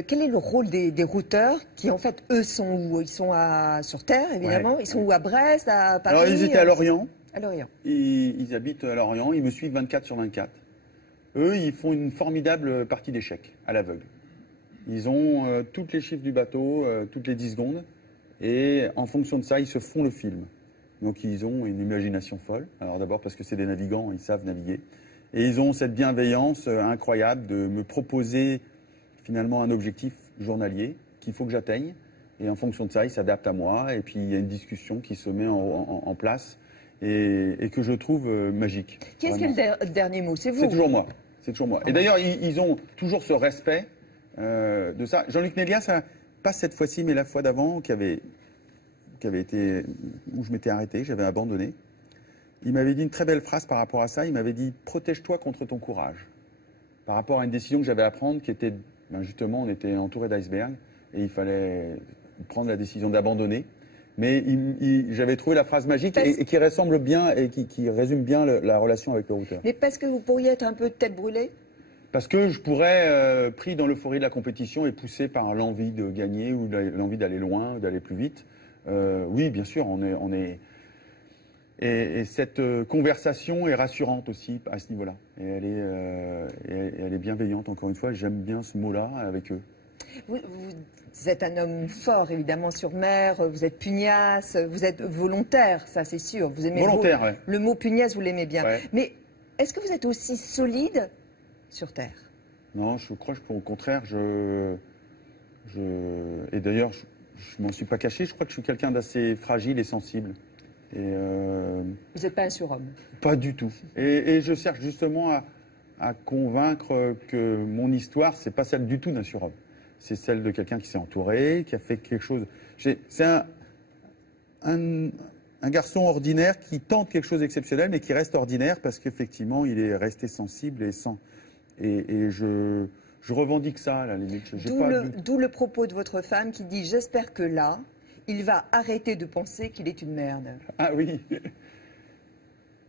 quel est le rôle des routeurs qui, en fait, eux, sont où? Ils sont sur Terre, évidemment. Ils sont où? À Brest, à Paris? Alors, ils étaient à Lorient. À Lorient. Ils habitent à Lorient. Ils me suivent 24 sur 24. Eux, ils font une formidable partie d'échecs, à l'aveugle. Ils ont toutes les chiffres du bateau, toutes les 10 secondes. Et en fonction de ça, ils se font le film. Donc, ils ont une imagination folle. Alors, d'abord, parce que c'est des navigants, ils savent naviguer. Et ils ont cette bienveillance incroyable de me proposer finalement un objectif journalier qu'il faut que j'atteigne. Et en fonction de ça, ils s'adaptent à moi. Et puis, il y a une discussion qui se met en place et que je trouve magique. Qui est-ce qui a le dernier mot? C'est vous? C'est toujours moi. C'est toujours moi. Et d'ailleurs, ils ont toujours ce respect de ça. Jean-Luc Nélias, pas cette fois-ci, mais la fois d'avant, qui avait été, où je m'étais arrêté, j'avais abandonné. Il m'avait dit une très belle phrase par rapport à ça. Il m'avait dit « Protège-toi contre ton courage ». Par rapport à une décision que j'avais à prendre qui était... justement, on était entouré d'icebergs et il fallait prendre la décision d'abandonner. Mais j'avais trouvé la phrase magique et qui ressemble bien et qui résume bien la relation avec le routeur. Mais parce que vous pourriez être un peu tête brûlée? Parce que je pourrais, pris dans l'euphorie de la compétition et poussé par l'envie de gagner ou l'envie d'aller loin, d'aller plus vite. Oui, bien sûr, on est... Et cette conversation est rassurante aussi à ce niveau-là. Et elle est bienveillante, encore une fois. J'aime bien ce mot-là avec eux. Vous êtes un homme fort, évidemment, sur mer. Vous êtes pugnace. Vous êtes volontaire, ça c'est sûr. Vous aimez volontaire, ouais. Le mot pugnace, vous l'aimez bien. Ouais. Mais est-ce que vous êtes aussi solide sur Terre? Non, je crois qu'au contraire, et d'ailleurs, je m'en suis pas caché. Je crois que je suis quelqu'un d'assez fragile et sensible. Vous n'êtes pas un surhomme? Pas du tout. Et je cherche justement à convaincre que mon histoire, c'est pas celle du tout d'un surhomme. C'est celle de quelqu'un qui s'est entouré, qui a fait quelque chose. C'est un garçon ordinaire qui tente quelque chose d'exceptionnel, mais qui reste ordinaire parce qu'effectivement, il est resté sensible et je revendique ça, à la limite. D'où le propos de votre femme qui dit « J'espère que là, il va arrêter de penser qu'il est une merde. » Ah oui.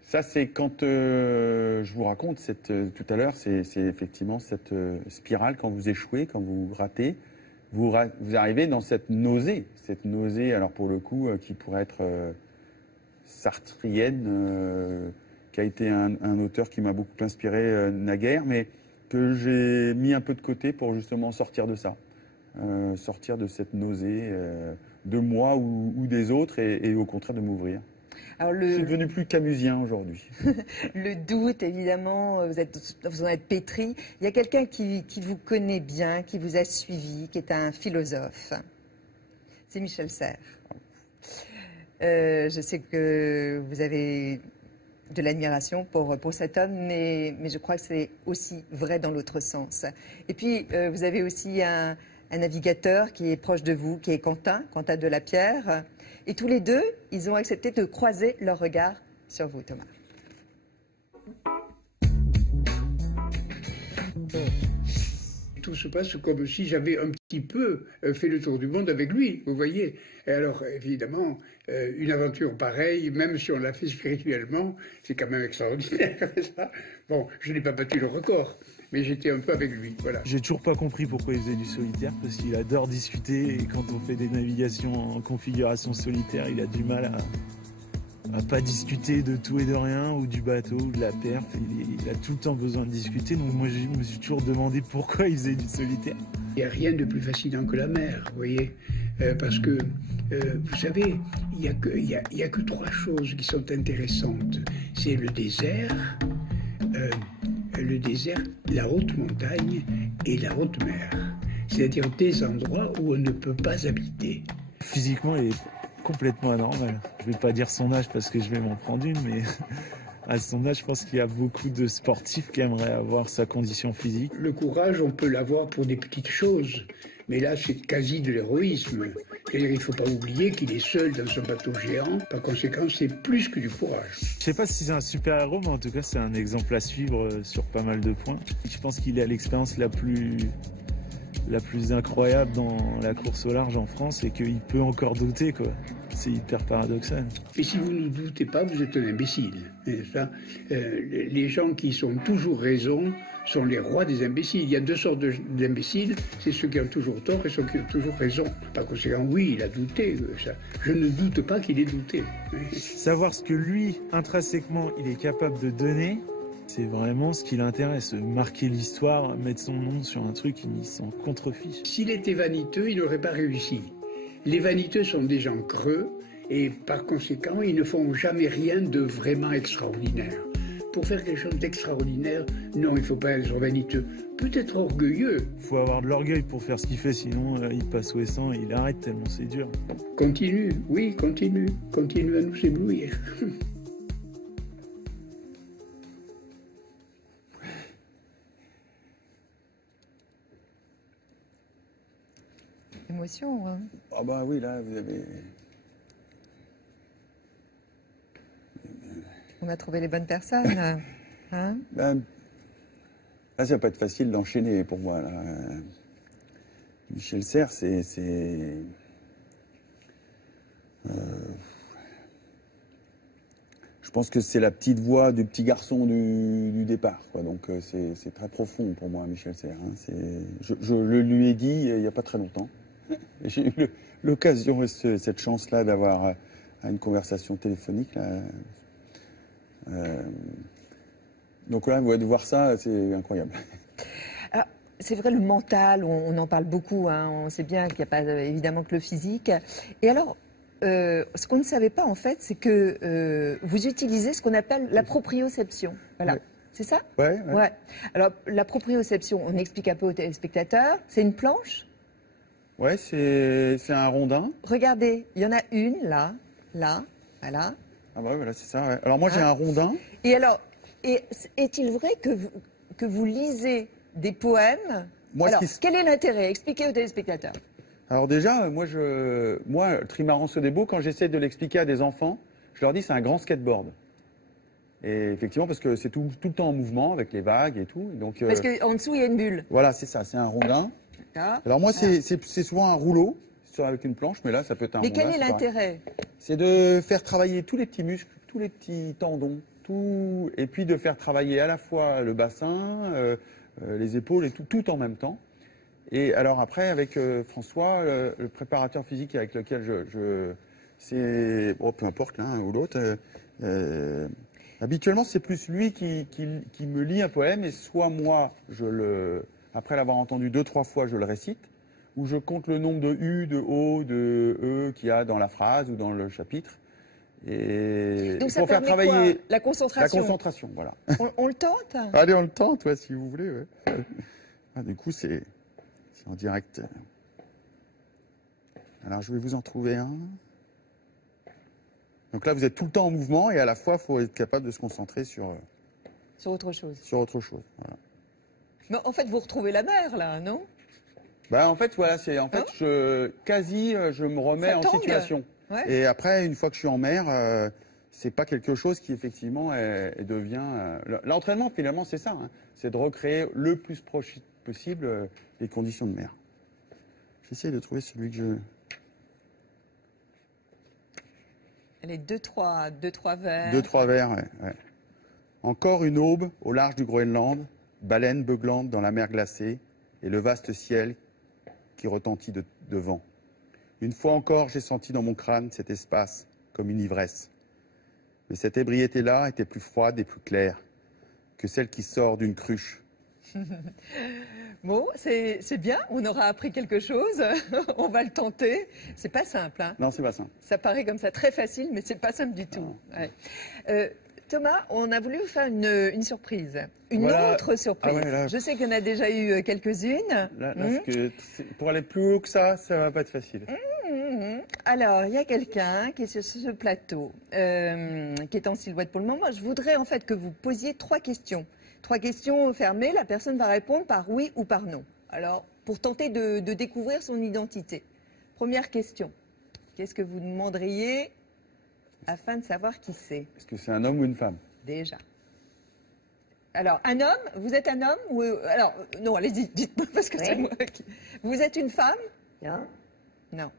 Ça, c'est quand je vous raconte tout à l'heure, c'est effectivement cette spirale quand vous échouez, quand vous ratez, vous arrivez dans cette nausée, alors pour le coup, qui pourrait être sartrienne, qui a été un auteur qui m'a beaucoup inspiré naguère, mais que j'ai mis un peu de côté pour justement sortir de ça, sortir de cette nausée de moi ou des autres et au contraire de m'ouvrir. Je suis devenu plus camusien aujourd'hui. Le doute, évidemment, vous en êtes pétri. Il y a quelqu'un qui vous connaît bien, qui vous a suivi, qui est un philosophe. C'est Michel Serres. Je sais que vous avez de l'admiration pour cet homme, mais je crois que c'est aussi vrai dans l'autre sens. Et puis, vous avez aussi un navigateur qui est proche de vous, qui est Quentin Delapierre. Et tous les deux, ils ont accepté de croiser leurs regards sur vous, Thomas. Tout se passe comme si j'avais un petit peu fait le tour du monde avec lui, vous voyez. Et alors, évidemment, une aventure pareille, même si on l'a fait spirituellement, c'est quand même extraordinaire, ça. Bon, je n'ai pas battu le record, mais j'étais un peu avec lui, voilà. J'ai toujours pas compris pourquoi il faisait du solitaire, parce qu'il adore discuter, et quand on fait des navigations en configuration solitaire, il a du mal à pas discuter de tout et de rien, ou du bateau, ou de la perf. Il a tout le temps besoin de discuter, donc moi je me suis toujours demandé pourquoi il faisait du solitaire. Il n'y a rien de plus fascinant que la mer, vous voyez, parce que, vous savez, il y a que trois choses qui sont intéressantes. C'est le désert, la haute montagne et la haute mer. C'est-à-dire des endroits où on ne peut pas habiter. Physiquement, il est complètement anormal. Je vais pas dire son âge parce que je vais m'en prendre une, mais à son âge, je pense qu'il y a beaucoup de sportifs qui aimeraient avoir sa condition physique. Le courage, on peut l'avoir pour des petites choses, mais là, c'est quasi de l'héroïsme. C'est-à-dire, il ne faut pas oublier qu'il est seul dans son bateau géant. Par conséquent, c'est plus que du courage. Je sais pas si c'est un super-héros, mais en tout cas, c'est un exemple à suivre sur pas mal de points. Je pense qu'il a l'expérience la plus incroyable dans la course au large en France et qu'il peut encore douter, quoi. C'est hyper paradoxal. Et si vous ne doutez pas, vous êtes un imbécile. Ça, les gens qui ont toujours raison sont les rois des imbéciles. Il y a deux sortes d'imbéciles, c'est ceux qui ont toujours tort et ceux qui ont toujours raison. Par conséquent, oui, il a douté. Ça. Je ne doute pas qu'il ait douté. Savoir ce que lui, intrinsèquement, il est capable de donner, c'est vraiment ce qui l'intéresse. Marquer l'histoire, mettre son nom sur un truc, il s'en contrefiche. S'il était vaniteux, il n'aurait pas réussi. Les vaniteux sont des gens creux et par conséquent, ils ne font jamais rien de vraiment extraordinaire. Pour faire quelque chose d'extraordinaire, non, il ne faut pas être vaniteux. Peut-être orgueilleux. Il faut avoir de l'orgueil pour faire ce qu'il fait, sinon il passe au sang et il arrête tellement c'est dur. Continue, oui, continue. Continue à nous éblouir. Émotion, hein. Ah bah oui, là, vous avez... On a trouvé les bonnes personnes. Hein? Ben, là, ça va pas être facile d'enchaîner pour moi. Là. Michel Serres, c'est je pense que c'est la petite voix du petit garçon du départ. Quoi. Donc c'est très profond pour moi, Michel Serres. Hein. Je le lui ai dit il n'y a pas très longtemps. J'ai eu l'occasion et cette chance-là d'avoir une conversation téléphonique. Là. Donc là, de voir ça, c'est incroyable. Alors, c'est vrai, le mental, on en parle beaucoup. Hein, on sait bien qu'il n'y a pas évidemment que le physique. Et alors, ce qu'on ne savait pas, en fait, c'est que vous utilisez ce qu'on appelle la proprioception. Voilà. Ouais. C'est ça ? Ouais. Alors, la proprioception, on explique un peu aux téléspectateurs. C'est une planche ? Ouais, c'est un rondin. Regardez, il y en a une, là, voilà. Ah bah oui, voilà, c'est ça. Ouais. Alors moi, j'ai un rondin. Et alors, est-il vrai que vous lisez des poèmes ? Alors, quel est l'intérêt ? Expliquez aux téléspectateurs. Alors déjà, moi, Trimaran Sodebo, quand j'essaie de l'expliquer à des enfants, je leur dis c'est un grand skateboard. Et effectivement, parce que c'est tout le temps en mouvement avec les vagues et tout. Donc, parce qu'en dessous, il y a une bulle. Voilà, c'est ça, c'est un rondin. Alors moi, c'est souvent un rouleau avec une planche, mais là, ça peut être un rondin. Mais quel est l'intérêt ? C'est de faire travailler tous les petits muscles, tous les petits tendons, et puis de faire travailler à la fois le bassin, les épaules et tout en même temps. Et alors après, avec François, le préparateur physique avec lequel c'est peu importe l'un ou l'autre. Habituellement, c'est plus lui qui me lit un poème, et soit moi, après l'avoir entendu 2-3 fois, je le récite, ou je compte le nombre de U, de O, de E qu'il y a dans la phrase ou dans le chapitre. Et donc ça pour faire travailler quoi ? La concentration. La concentration, voilà. On le tente ? Allez, on le tente, ouais, si vous voulez. Ouais. Du coup, c'est en direct. Alors, je vais vous en trouver un. Donc là, vous êtes tout le temps en mouvement et à la fois, il faut être capable de se concentrer sur autre chose. Sur autre chose, voilà. Mais en fait, vous retrouvez la mer, là, non ? En fait, voilà, je me remets en situation. Ouais. Et après, une fois que je suis en mer, c'est pas quelque chose qui effectivement devient. L'entraînement finalement c'est ça, hein. C'est de recréer le plus proche possible les conditions de mer. J'essaie de trouver celui que je. Les deux, trois vers. 2-3 vers, ouais. Encore une aube au large du Groenland, baleine beuglante dans la mer glacée et le vaste ciel qui retentit de vent. Une fois encore, j'ai senti dans mon crâne cet espace comme une ivresse. Mais cette ébriété-là était plus froide et plus claire que celle qui sort d'une cruche. Bon, c'est bien, on aura appris quelque chose, on va le tenter. C'est pas simple, hein. Non, c'est pas simple. Ça paraît comme ça très facile, mais c'est pas simple du tout. Ouais. Thomas, on a voulu vous faire une surprise, une autre surprise. Ah ouais, là... Je sais qu'il y en a déjà eu quelques-unes. Pour aller plus haut que ça va pas être facile. Alors, il y a quelqu'un qui est sur ce plateau, qui est en silhouette pour le moment. Je voudrais en fait que vous posiez 3 questions. 3 questions fermées, la personne va répondre par oui ou par non. Alors, pour tenter de découvrir son identité. Première question, qu'est-ce que vous demanderiez afin de savoir qui c'est? Est-ce que c'est un homme ou une femme? Déjà. Alors, un homme? Vous êtes un homme ou... Alors, non, allez-y, dites-moi parce que c'est moi qui... Vous êtes une femme? Non. Non.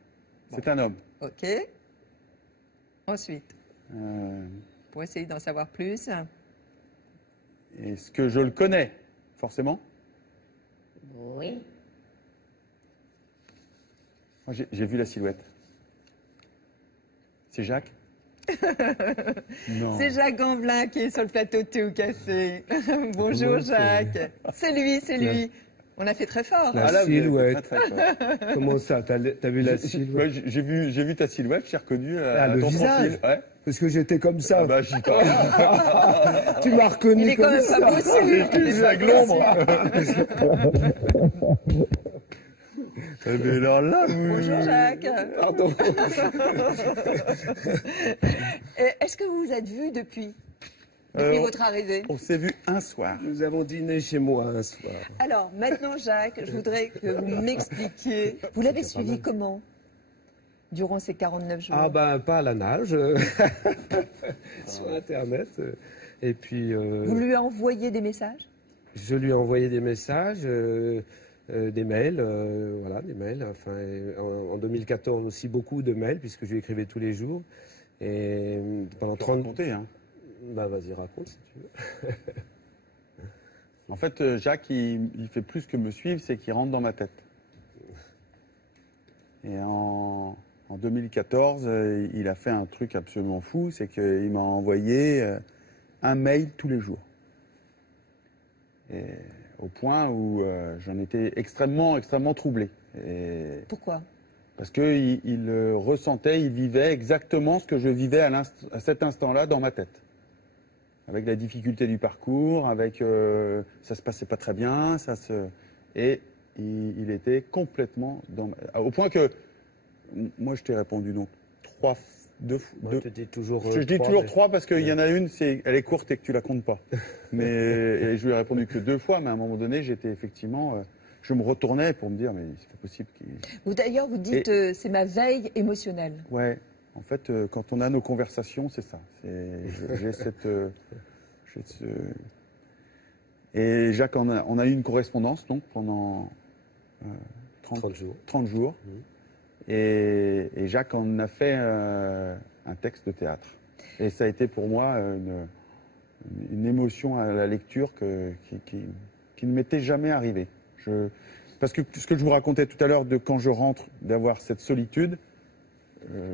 C'est un homme. Ok. Ensuite, pour essayer d'en savoir plus... Est-ce que je le connais, forcément? Oui. Moi, j'ai vu la silhouette. C'est Jacques? C'est Jacques Gamblin qui est sur le plateau de Thé ou Cassé. Bonjour Jacques. C'est lui. On a fait très fort. La silhouette. Très fort. Comment ça? T'as vu la silhouette? J'ai vu ta silhouette, je t'ai reconnu le ton visage. profil. Ouais. Parce que j'étais comme ça. Ah bah, j'y parle. Tu m'as reconnu. Il est quand même ça. pas possible. Il est avec l'ombre. Mais alors là, Bonjour Jacques. Pardon. Est-ce que vous vous êtes vus depuis votre arrivée? On s'est vu un soir. Nous avons dîné chez moi un soir. Alors, maintenant Jacques, je voudrais que vous m'expliquiez. Vous l'avez suivi comment durant ces 49 jours? Ah ben, pas à la nage. Sur Internet. Et puis... Vous lui envoyez des messages? Je lui ai envoyé des messages, des mails, voilà, des mails. Enfin, en 2014 aussi beaucoup de mails, puisque je lui écrivais tous les jours. Et pendant 30... raconter, hein. Bah vas-y, raconte si tu veux. En fait, Jacques, il fait plus que me suivre, c'est qu'il rentre dans ma tête. Et en 2014, il a fait un truc absolument fou, c'est qu'il m'a envoyé un mail tous les jours. Et au point où j'en étais extrêmement troublé. Et pourquoi? Parce qu'il ressentait, il vivait exactement ce que je vivais à cet instant-là dans ma tête. Avec la difficulté du parcours, avec ça se passait pas très bien, et il était complètement au point que moi je t'ai répondu donc 2 fois. Je dis toujours je dis toujours 3 parce qu'il y en a une, elle est courte et que tu la comptes pas. Mais je lui ai répondu que 2 fois, mais à un moment donné, j'étais effectivement, je me retournais pour me dire mais c'est pas possible. Vous d'ailleurs vous dites c'est ma veille émotionnelle. Ouais. En fait, quand on a nos conversations, c'est ça. J'ai cette... Et Jacques, on a eu une correspondance donc, pendant 30 jours. Mmh. Et Jacques en a fait un texte de théâtre. Et ça a été pour moi une émotion à la lecture qui ne m'était jamais arrivée. Parce que ce que je vous racontais tout à l'heure de quand je rentre, d'avoir cette solitude,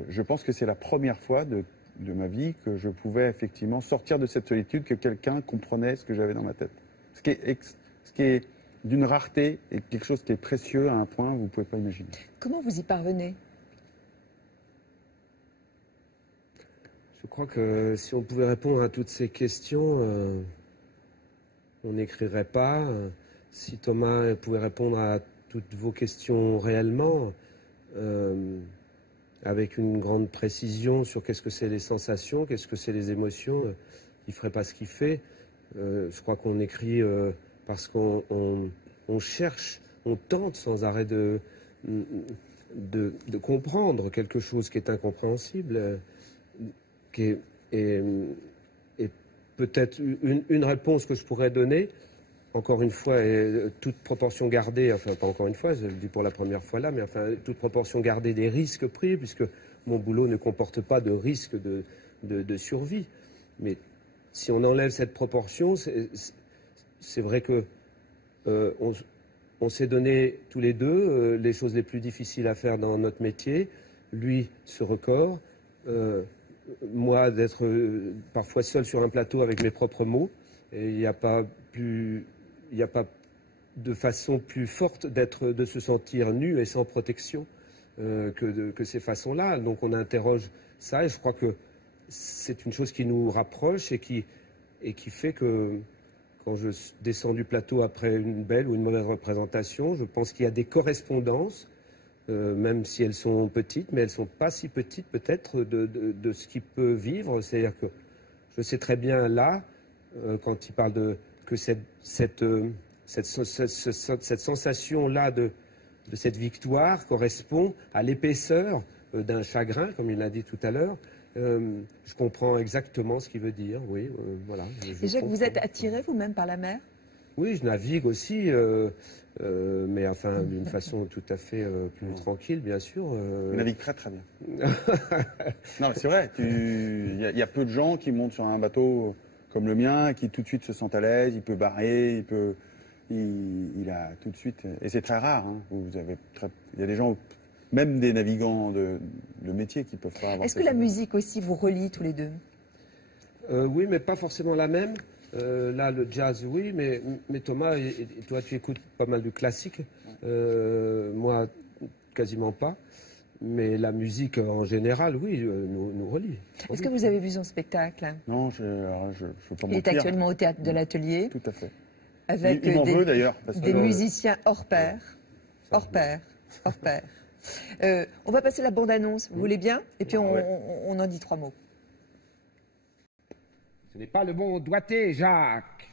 je pense que c'est la première fois de ma vie que je pouvais effectivement sortir de cette solitude, que quelqu'un comprenait ce que j'avais dans ma tête. Ce qui est d'une rareté et quelque chose qui est précieux à un point où vous ne pouvez pas imaginer. Comment vous y parvenez? Je crois que si on pouvait répondre à toutes ces questions, on n'écrirait pas. Si Thomas pouvait répondre à toutes vos questions réellement, avec une grande précision sur qu'est-ce que c'est les sensations, qu'est-ce que c'est les émotions, il ne ferait pas ce qu'il fait. Je crois qu'on écrit parce qu'on cherche, on tente sans arrêt de comprendre quelque chose qui est incompréhensible, qui est et peut-être une réponse que je pourrais donner, encore une fois, et toute proportion gardée, enfin pas encore une fois, je le dis pour la première fois là, mais enfin toute proportion gardée des risques pris, puisque mon boulot ne comporte pas de risque de survie. Mais si on enlève cette proportion, c'est vrai que on s'est donné tous les deux les choses les plus difficiles à faire dans notre métier. Lui, ce record. Moi, d'être parfois seul sur un plateau avec mes propres mots. Et il n'y a pas de façon plus forte de se sentir nu et sans protection que ces façons-là. Donc on interroge ça et je crois que c'est une chose qui nous rapproche et qui fait que quand je descends du plateau après une belle ou une mauvaise représentation, je pense qu'il y a des correspondances, même si elles sont petites, mais elles ne sont pas si petites peut-être de ce qu'il peut vivre. C'est-à-dire que je sais très bien là, quand il parle que cette sensation-là de cette victoire correspond à l'épaisseur d'un chagrin, comme il l'a dit tout à l'heure. Je comprends exactement ce qu'il veut dire, oui, voilà. Et Jacques, vous êtes attiré vous-même par la mer? Oui, je navigue aussi, mais enfin d'une façon tout à fait plus tranquille, bien sûr. Je navigue très très bien. Non, mais c'est vrai, il y a peu de gens qui montent sur un bateau comme le mien, qui tout de suite se sentent à l'aise, il peut barrer, il a tout de suite, et c'est très rare, hein, il y a des gens, même des navigants de métier qui peuvent pas avoir... Est-ce que la musique aussi vous relie tous les deux? Oui, mais pas forcément la même. Là, le jazz, oui, mais Thomas, et toi, tu écoutes pas mal de classique. Moi, quasiment pas. Mais la musique, en général, oui, nous relie. Est-ce que vous avez vu son spectacle? Non, je ne peux pas mentir. Il est actuellement au Théâtre de l'Atelier. Tout à fait. Avec il m'en veut, d'ailleurs. Des musiciens hors pair. Hors pair. Hors pair. On va passer la bande-annonce, vous voulez bien? Et puis on en dit 3 mots. Ce n'est pas le bon doigté, Jacques.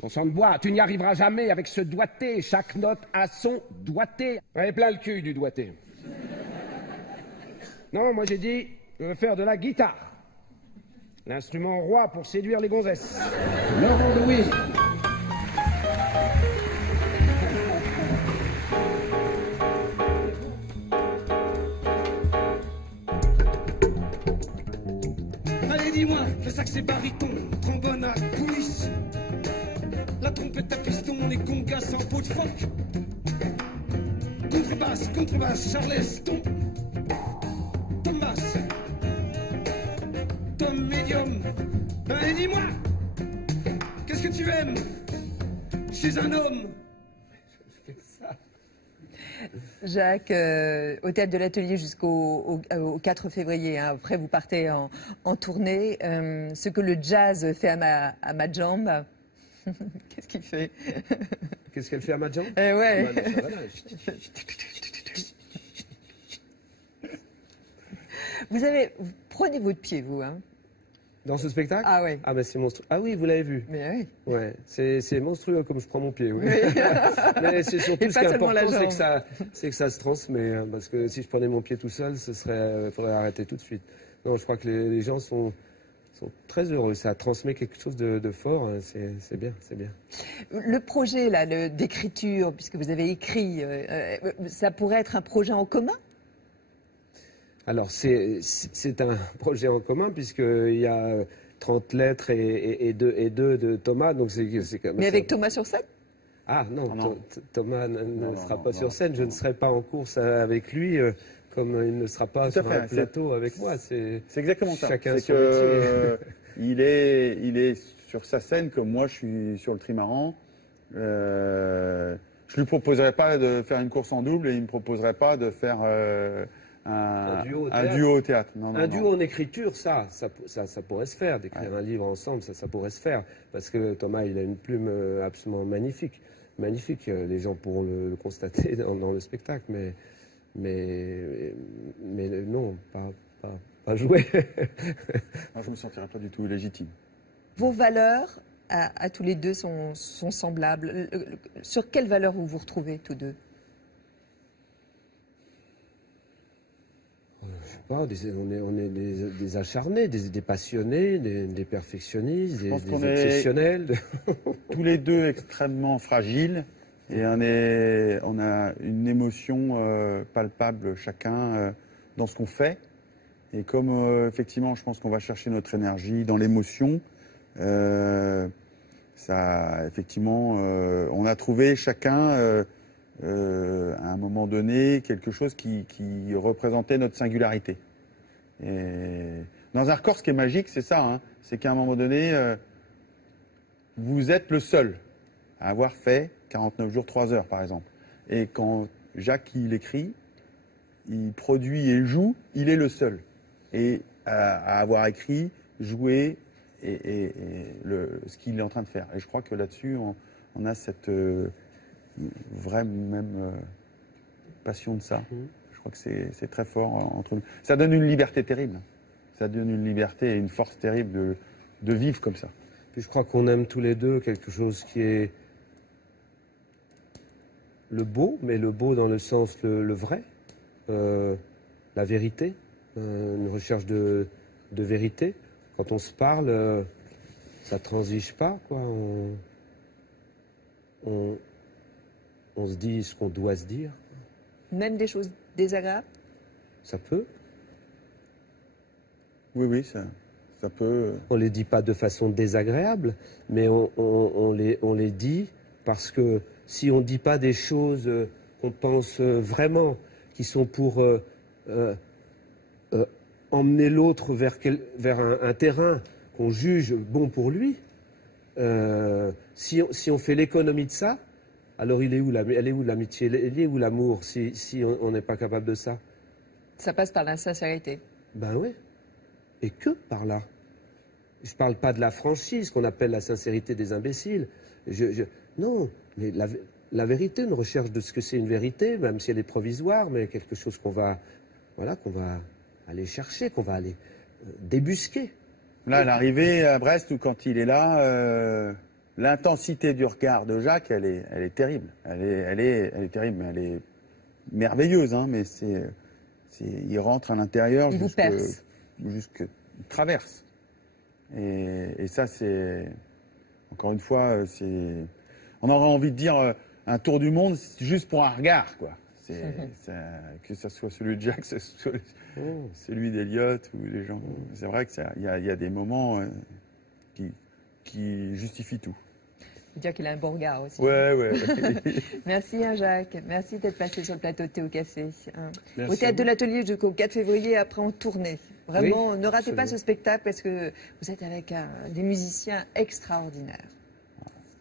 Bon sang de bois, tu n'y arriveras jamais avec ce doigté. Chaque note a son doigté. J'en ai plein le cul du doigté. Non, moi j'ai dit, je veux faire de la guitare. L'instrument roi pour séduire les gonzesses. Laurent Louis. Allez, dis-moi, le sax et baryton, trombone à coulisses, la trompette à piston, les congas en peau de phoque, contrebasse, charleston, tom basse, tom médium. Allez, dis-moi, qu'est-ce que tu aimes chez un homme? Jacques, au Théâtre de l'Atelier jusqu'au 4 février. Hein. Après, vous partez en tournée. Ce que le jazz fait à ma jambe, qu'est-ce qu'il fait? Qu'est-ce qu'elle fait à ma jambe? Ouais. Vous prenez votre pied, vous, hein? Dans ce spectacle? Ah ouais. Ah ben c'est monstrueux. Ah oui, vous l'avez vu. Mais oui. Ouais, c'est monstrueux comme je prends mon pied. Oui. Mais c'est surtout ce qui est important, c'est que ça se transmet. Hein, parce que si je prenais mon pied tout seul, faudrait arrêter tout de suite. Non, je crois que les gens sont très heureux. Ça transmet quelque chose de fort. Hein, c'est bien, c'est bien. Le projet là, d'écriture, puisque vous avez écrit, ça pourrait être un projet en commun? Alors, c'est un projet en commun, puisqu'il y a 30 lettres et deux de Thomas. Donc Mais avec Thomas sur scène? Ah non, Thomas ne sera pas sur scène. Je ne serai pas en course avec lui, comme il ne sera pas sur un plateau avec moi. C'est exactement ça. Chacun son métier. Il est sur sa scène comme moi, je suis sur le trimaran. Je lui proposerai pas de faire une course en double et il me proposerait pas de faire... un duo au théâtre. Un duo en écriture, ça pourrait se faire. D'écrire un livre ensemble, ça pourrait se faire. Parce que Thomas, il a une plume absolument magnifique. Magnifique. Les gens pourront le constater dans le spectacle. Mais non, pas jouer. Moi, je me sentirais pas du tout légitime. Vos valeurs, à tous les deux, sont semblables. Sur quelles valeurs vous vous retrouvez, tous deux? on est des acharnés, des passionnés, des perfectionnistes, des obsessionnels. Tous les deux extrêmement fragiles et on a une émotion palpable chacun dans ce qu'on fait. Et comme effectivement, je pense qu'on va chercher notre énergie dans l'émotion, ça, effectivement, on a trouvé chacun à un moment donné quelque chose qui représentait notre singularité. Et dans un record, ce qui est magique, c'est ça, hein, c'est qu'à un moment donné, vous êtes le seul à avoir fait 49 jours, 3 heures, par exemple. Et quand Jacques, il écrit, il produit et joue, il est le seul. Et à avoir écrit, joué ce qu'il est en train de faire. Et je crois que là-dessus, on a cette vraie même passion de ça. Je crois que c'est très fort entre nous. Ça donne une liberté terrible. Ça donne une liberté et une force terrible de vivre comme ça. Puis je crois qu'on aime tous les deux quelque chose qui est le beau, mais le beau dans le sens le vrai, la vérité, une recherche de vérité. Quand on se parle, ça transige pas, quoi. On se dit ce qu'on doit se dire. Même des choses désagréables? Ça peut. Oui, ça peut. On les dit pas de façon désagréable, mais on les dit parce que si on dit pas des choses qu'on pense vraiment, qui sont pour emmener l'autre vers un terrain qu'on juge bon pour lui, si on fait l'économie de ça, alors elle est où l'amitié, elle est où l'amour, si on n'est pas capable de ça? Ça passe par la sincérité. Ben oui. Et que par là? Je parle pas de la franchise qu'on appelle la sincérité des imbéciles. Non, mais la vérité, une recherche de ce que c'est une vérité, même si elle est provisoire, mais quelque chose qu'on va aller chercher, qu'on va aller débusquer. Là, à l'arrivée à Brest, quand il est là, l'intensité du regard de Jacques, elle est terrible. Elle est terrible, mais elle est merveilleuse. Hein, mais il rentre à l'intérieur il traverse. Et ça, c'est encore une fois, on aurait envie de dire un tour du monde juste pour un regard, quoi. Que ce soit celui de Jacques, que ce soit celui d'Eliott ou les gens. C'est vrai qu'il y a des moments qui justifient tout. Il faut dire qu'il a un bon regard aussi. Ouais. Merci Jacques, merci d'être passé sur le plateau de Thé au Café. Au théâtre de l'Atelier jusqu'au 4 février, après en tournée. Vraiment, ne ratez pas ce spectacle parce que vous êtes avec des musiciens extraordinaires.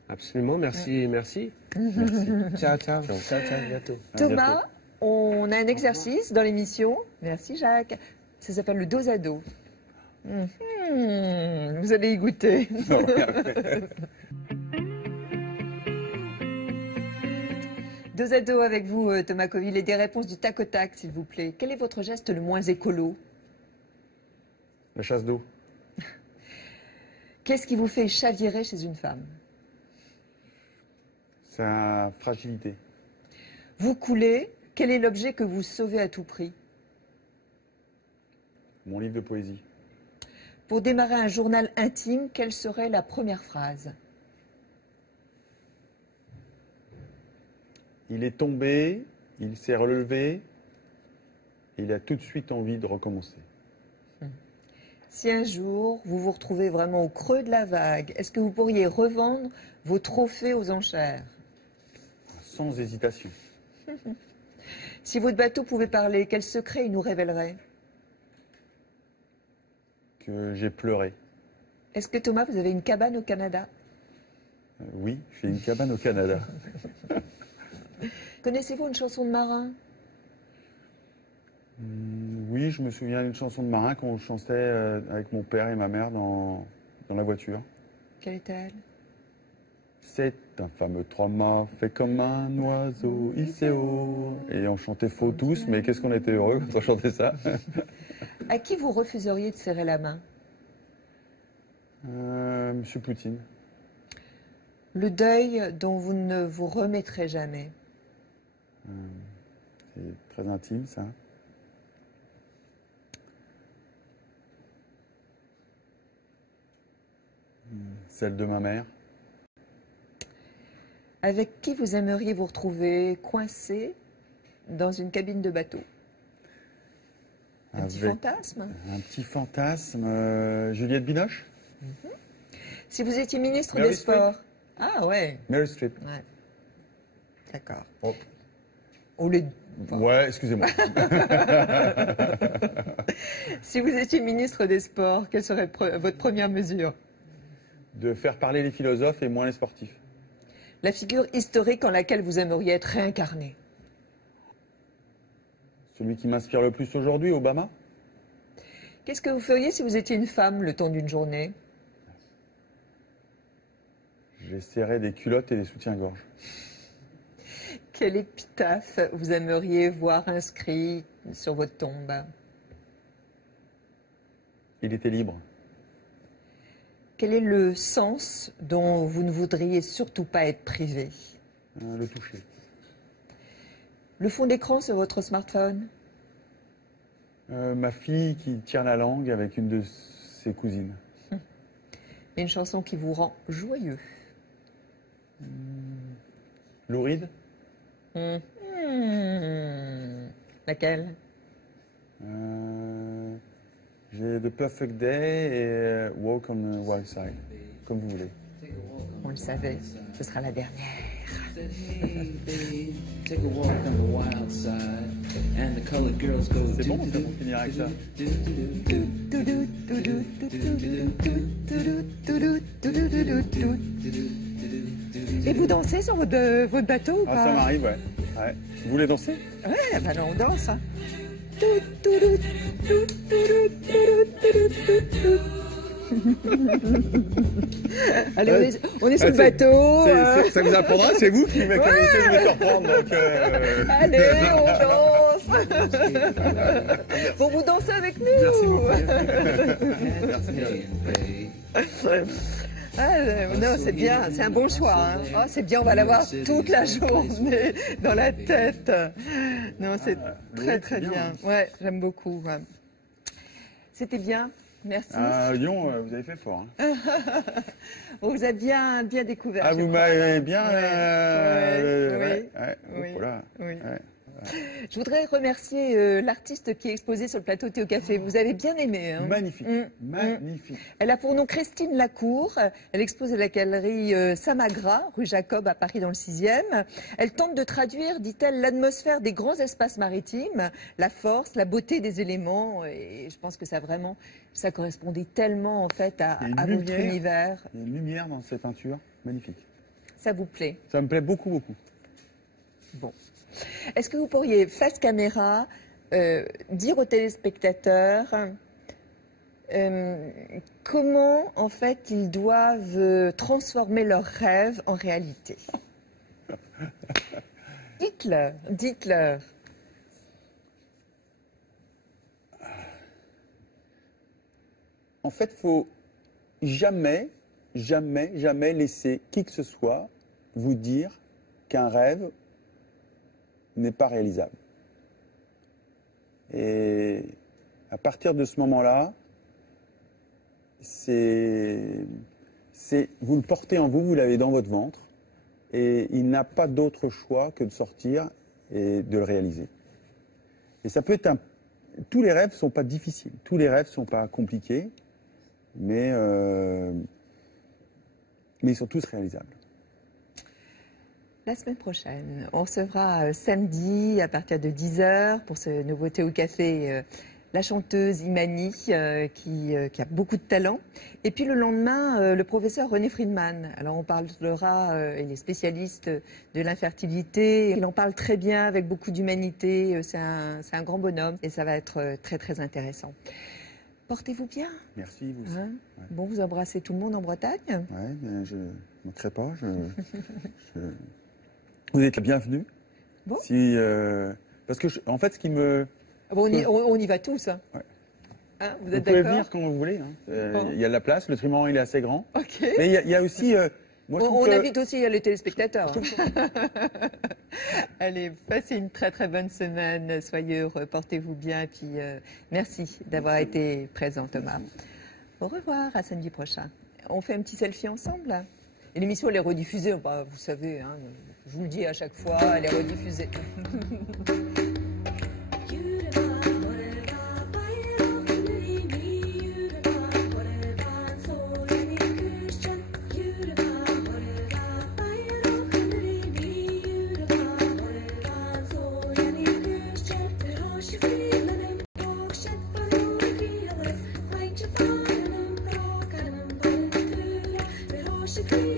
Absolument, merci. Ciao, bientôt. Thomas, on a un exercice dans l'émission. Merci Jacques. Ça s'appelle le dos à dos. Vous allez y goûter. Dos à dos avec vous, Thomas Coville, et des réponses du tac au tac, s'il vous plaît. Quel est votre geste le moins écolo? La chasse d'eau. Qu'est-ce qui vous fait chavirer chez une femme? Sa fragilité. Vous coulez, quel est l'objet que vous sauvez à tout prix? Mon livre de poésie. Pour démarrer un journal intime, quelle serait la première phrase? Il est tombé, il s'est relevé, il a tout de suite envie de recommencer. Si un jour vous vous retrouvez vraiment au creux de la vague, est-ce que vous pourriez revendre vos trophées aux enchères? Sans hésitation. Si votre bateau pouvait parler, quel secret il nous révélerait? Que j'ai pleuré. Est-ce que Thomas, vous avez une cabane au Canada? Oui, j'ai une cabane au Canada. Connaissez-vous une chanson de marin? Oui, je me souviens d'une chanson de marin qu'on chantait avec mon père et ma mère dans la voiture. Quelle est-elle? C'est un fameux trois-mâts fait comme un oiseau hissé haut. Et on chantait faux tous, mais qu'est-ce qu'on était heureux quand on chantait ça. À qui vous refuseriez de serrer la main? Monsieur Poutine. Le deuil dont vous ne vous remettrez jamais. C'est très intime, ça. Celle de ma mère. Avec qui vous aimeriez vous retrouver coincé dans une cabine de bateau? Un petit fantasme? Un petit fantasme. Juliette Binoche? Si vous étiez ministre Meryl des Sports. Ah ouais. Meryl Streep. Ouais. D'accord. Oh. Ouais, excusez-moi. Si vous étiez ministre des Sports, quelle serait votre première mesure? De faire parler les philosophes et moins les sportifs. La figure historique en laquelle vous aimeriez être réincarné? Celui qui m'inspire le plus aujourd'hui, Obama. Qu'est-ce que vous feriez si vous étiez une femme le temps d'une journée? J'essaierai des culottes et des soutiens-gorge. Quel épitaphe vous aimeriez voir inscrit sur votre tombe? Il était libre. Quel est le sens dont vous ne voudriez surtout pas être privé? Le toucher. Le fond d'écran sur votre smartphone? Ma fille qui tire la langue avec une de ses cousines. Et une chanson qui vous rend joyeux? Lou Reed. Laquelle? J'ai The Perfect Day et Walk on the Wild Side, comme vous voulez. On le savait, ce sera la dernière. C'est bon, ça pour finir avec ça. Et vous dansez sur votre bateau ou pas? Ah, ça m'arrive, ouais. Vous voulez danser? Ouais, bah non, on danse. Hein. Allez, on est sur le bateau. Ça vous apprendra, c'est vous qui m'avez de me surprendre. Donc, allez, on danse. Bon, vous dansez avec nous. Merci beaucoup. Non, c'est bien, c'est un bon choix. Hein. Oh, c'est bien, on va l'avoir toute la journée dans la tête. Non, c'est très bien. Ouais, j'aime beaucoup. Ouais. C'était bien. Merci. Lyon, vous avez fait fort. Hein. Vous avez bien découvert. Ah, vous m'avez bien. Oui. Je voudrais remercier l'artiste qui est exposée sur le plateau Thé au Café. Vous avez bien aimé. Hein? Magnifique. Magnifique. Elle a pour nom Christine Lacour. Elle expose à la galerie Samagra, rue Jacob à Paris dans le 6e. Elle tente de traduire, dit-elle, l'atmosphère des grands espaces maritimes, la force, la beauté des éléments. Et je pense que ça correspondait tellement en fait à votre univers. Il y a une lumière dans cette peinture. Magnifique. Ça vous plaît? Ça me plaît beaucoup, beaucoup. Bon. Est-ce que vous pourriez, face caméra, dire aux téléspectateurs comment, en fait, ils doivent transformer leurs rêves en réalité? Dites-leur. En fait, il faut jamais laisser qui que ce soit vous dire qu'un rêve n'est pas réalisable. Et à partir de ce moment-là, vous le portez en vous, vous l'avez dans votre ventre, et il n'a pas d'autre choix que de sortir et de le réaliser. Et ça peut être tous les rêves ne sont pas difficiles, tous les rêves ne sont pas compliqués, mais ils sont tous réalisables. La semaine prochaine, on recevra samedi à partir de 10h pour ce nouveau Thé au Café, la chanteuse Imani qui a beaucoup de talent. Et puis le lendemain, le professeur René Friedman. Alors on parlera, il est spécialiste de l'infertilité, il en parle très bien avec beaucoup d'humanité, c'est un grand bonhomme et ça va être très très intéressant. Portez-vous bien. Merci, vous aussi. Hein? Ouais. Bon, vous embrassez tout le monde en Bretagne? Oui, mais je ne manquerai pas. Vous êtes la bienvenue. Bon. Parce que, en fait, ce qui me... Bon, on y va tous. Hein. Ouais. Hein, vous êtes êtes d'accord? pouvez venir quand vous voulez. Hein. Il y a de la place, le trimaran, il est assez grand. Ok. Mais il y a aussi... on invite aussi les téléspectateurs. Allez, passez une très très bonne semaine. Soyez heureux, portez-vous bien. Et puis, merci d'avoir été présent, Thomas. Au revoir, à samedi prochain. On fait un petit selfie ensemble. Et l'émission, elle est rediffusée. Bah, vous savez, hein, je vous le dis à chaque fois, elle est rediffusée. She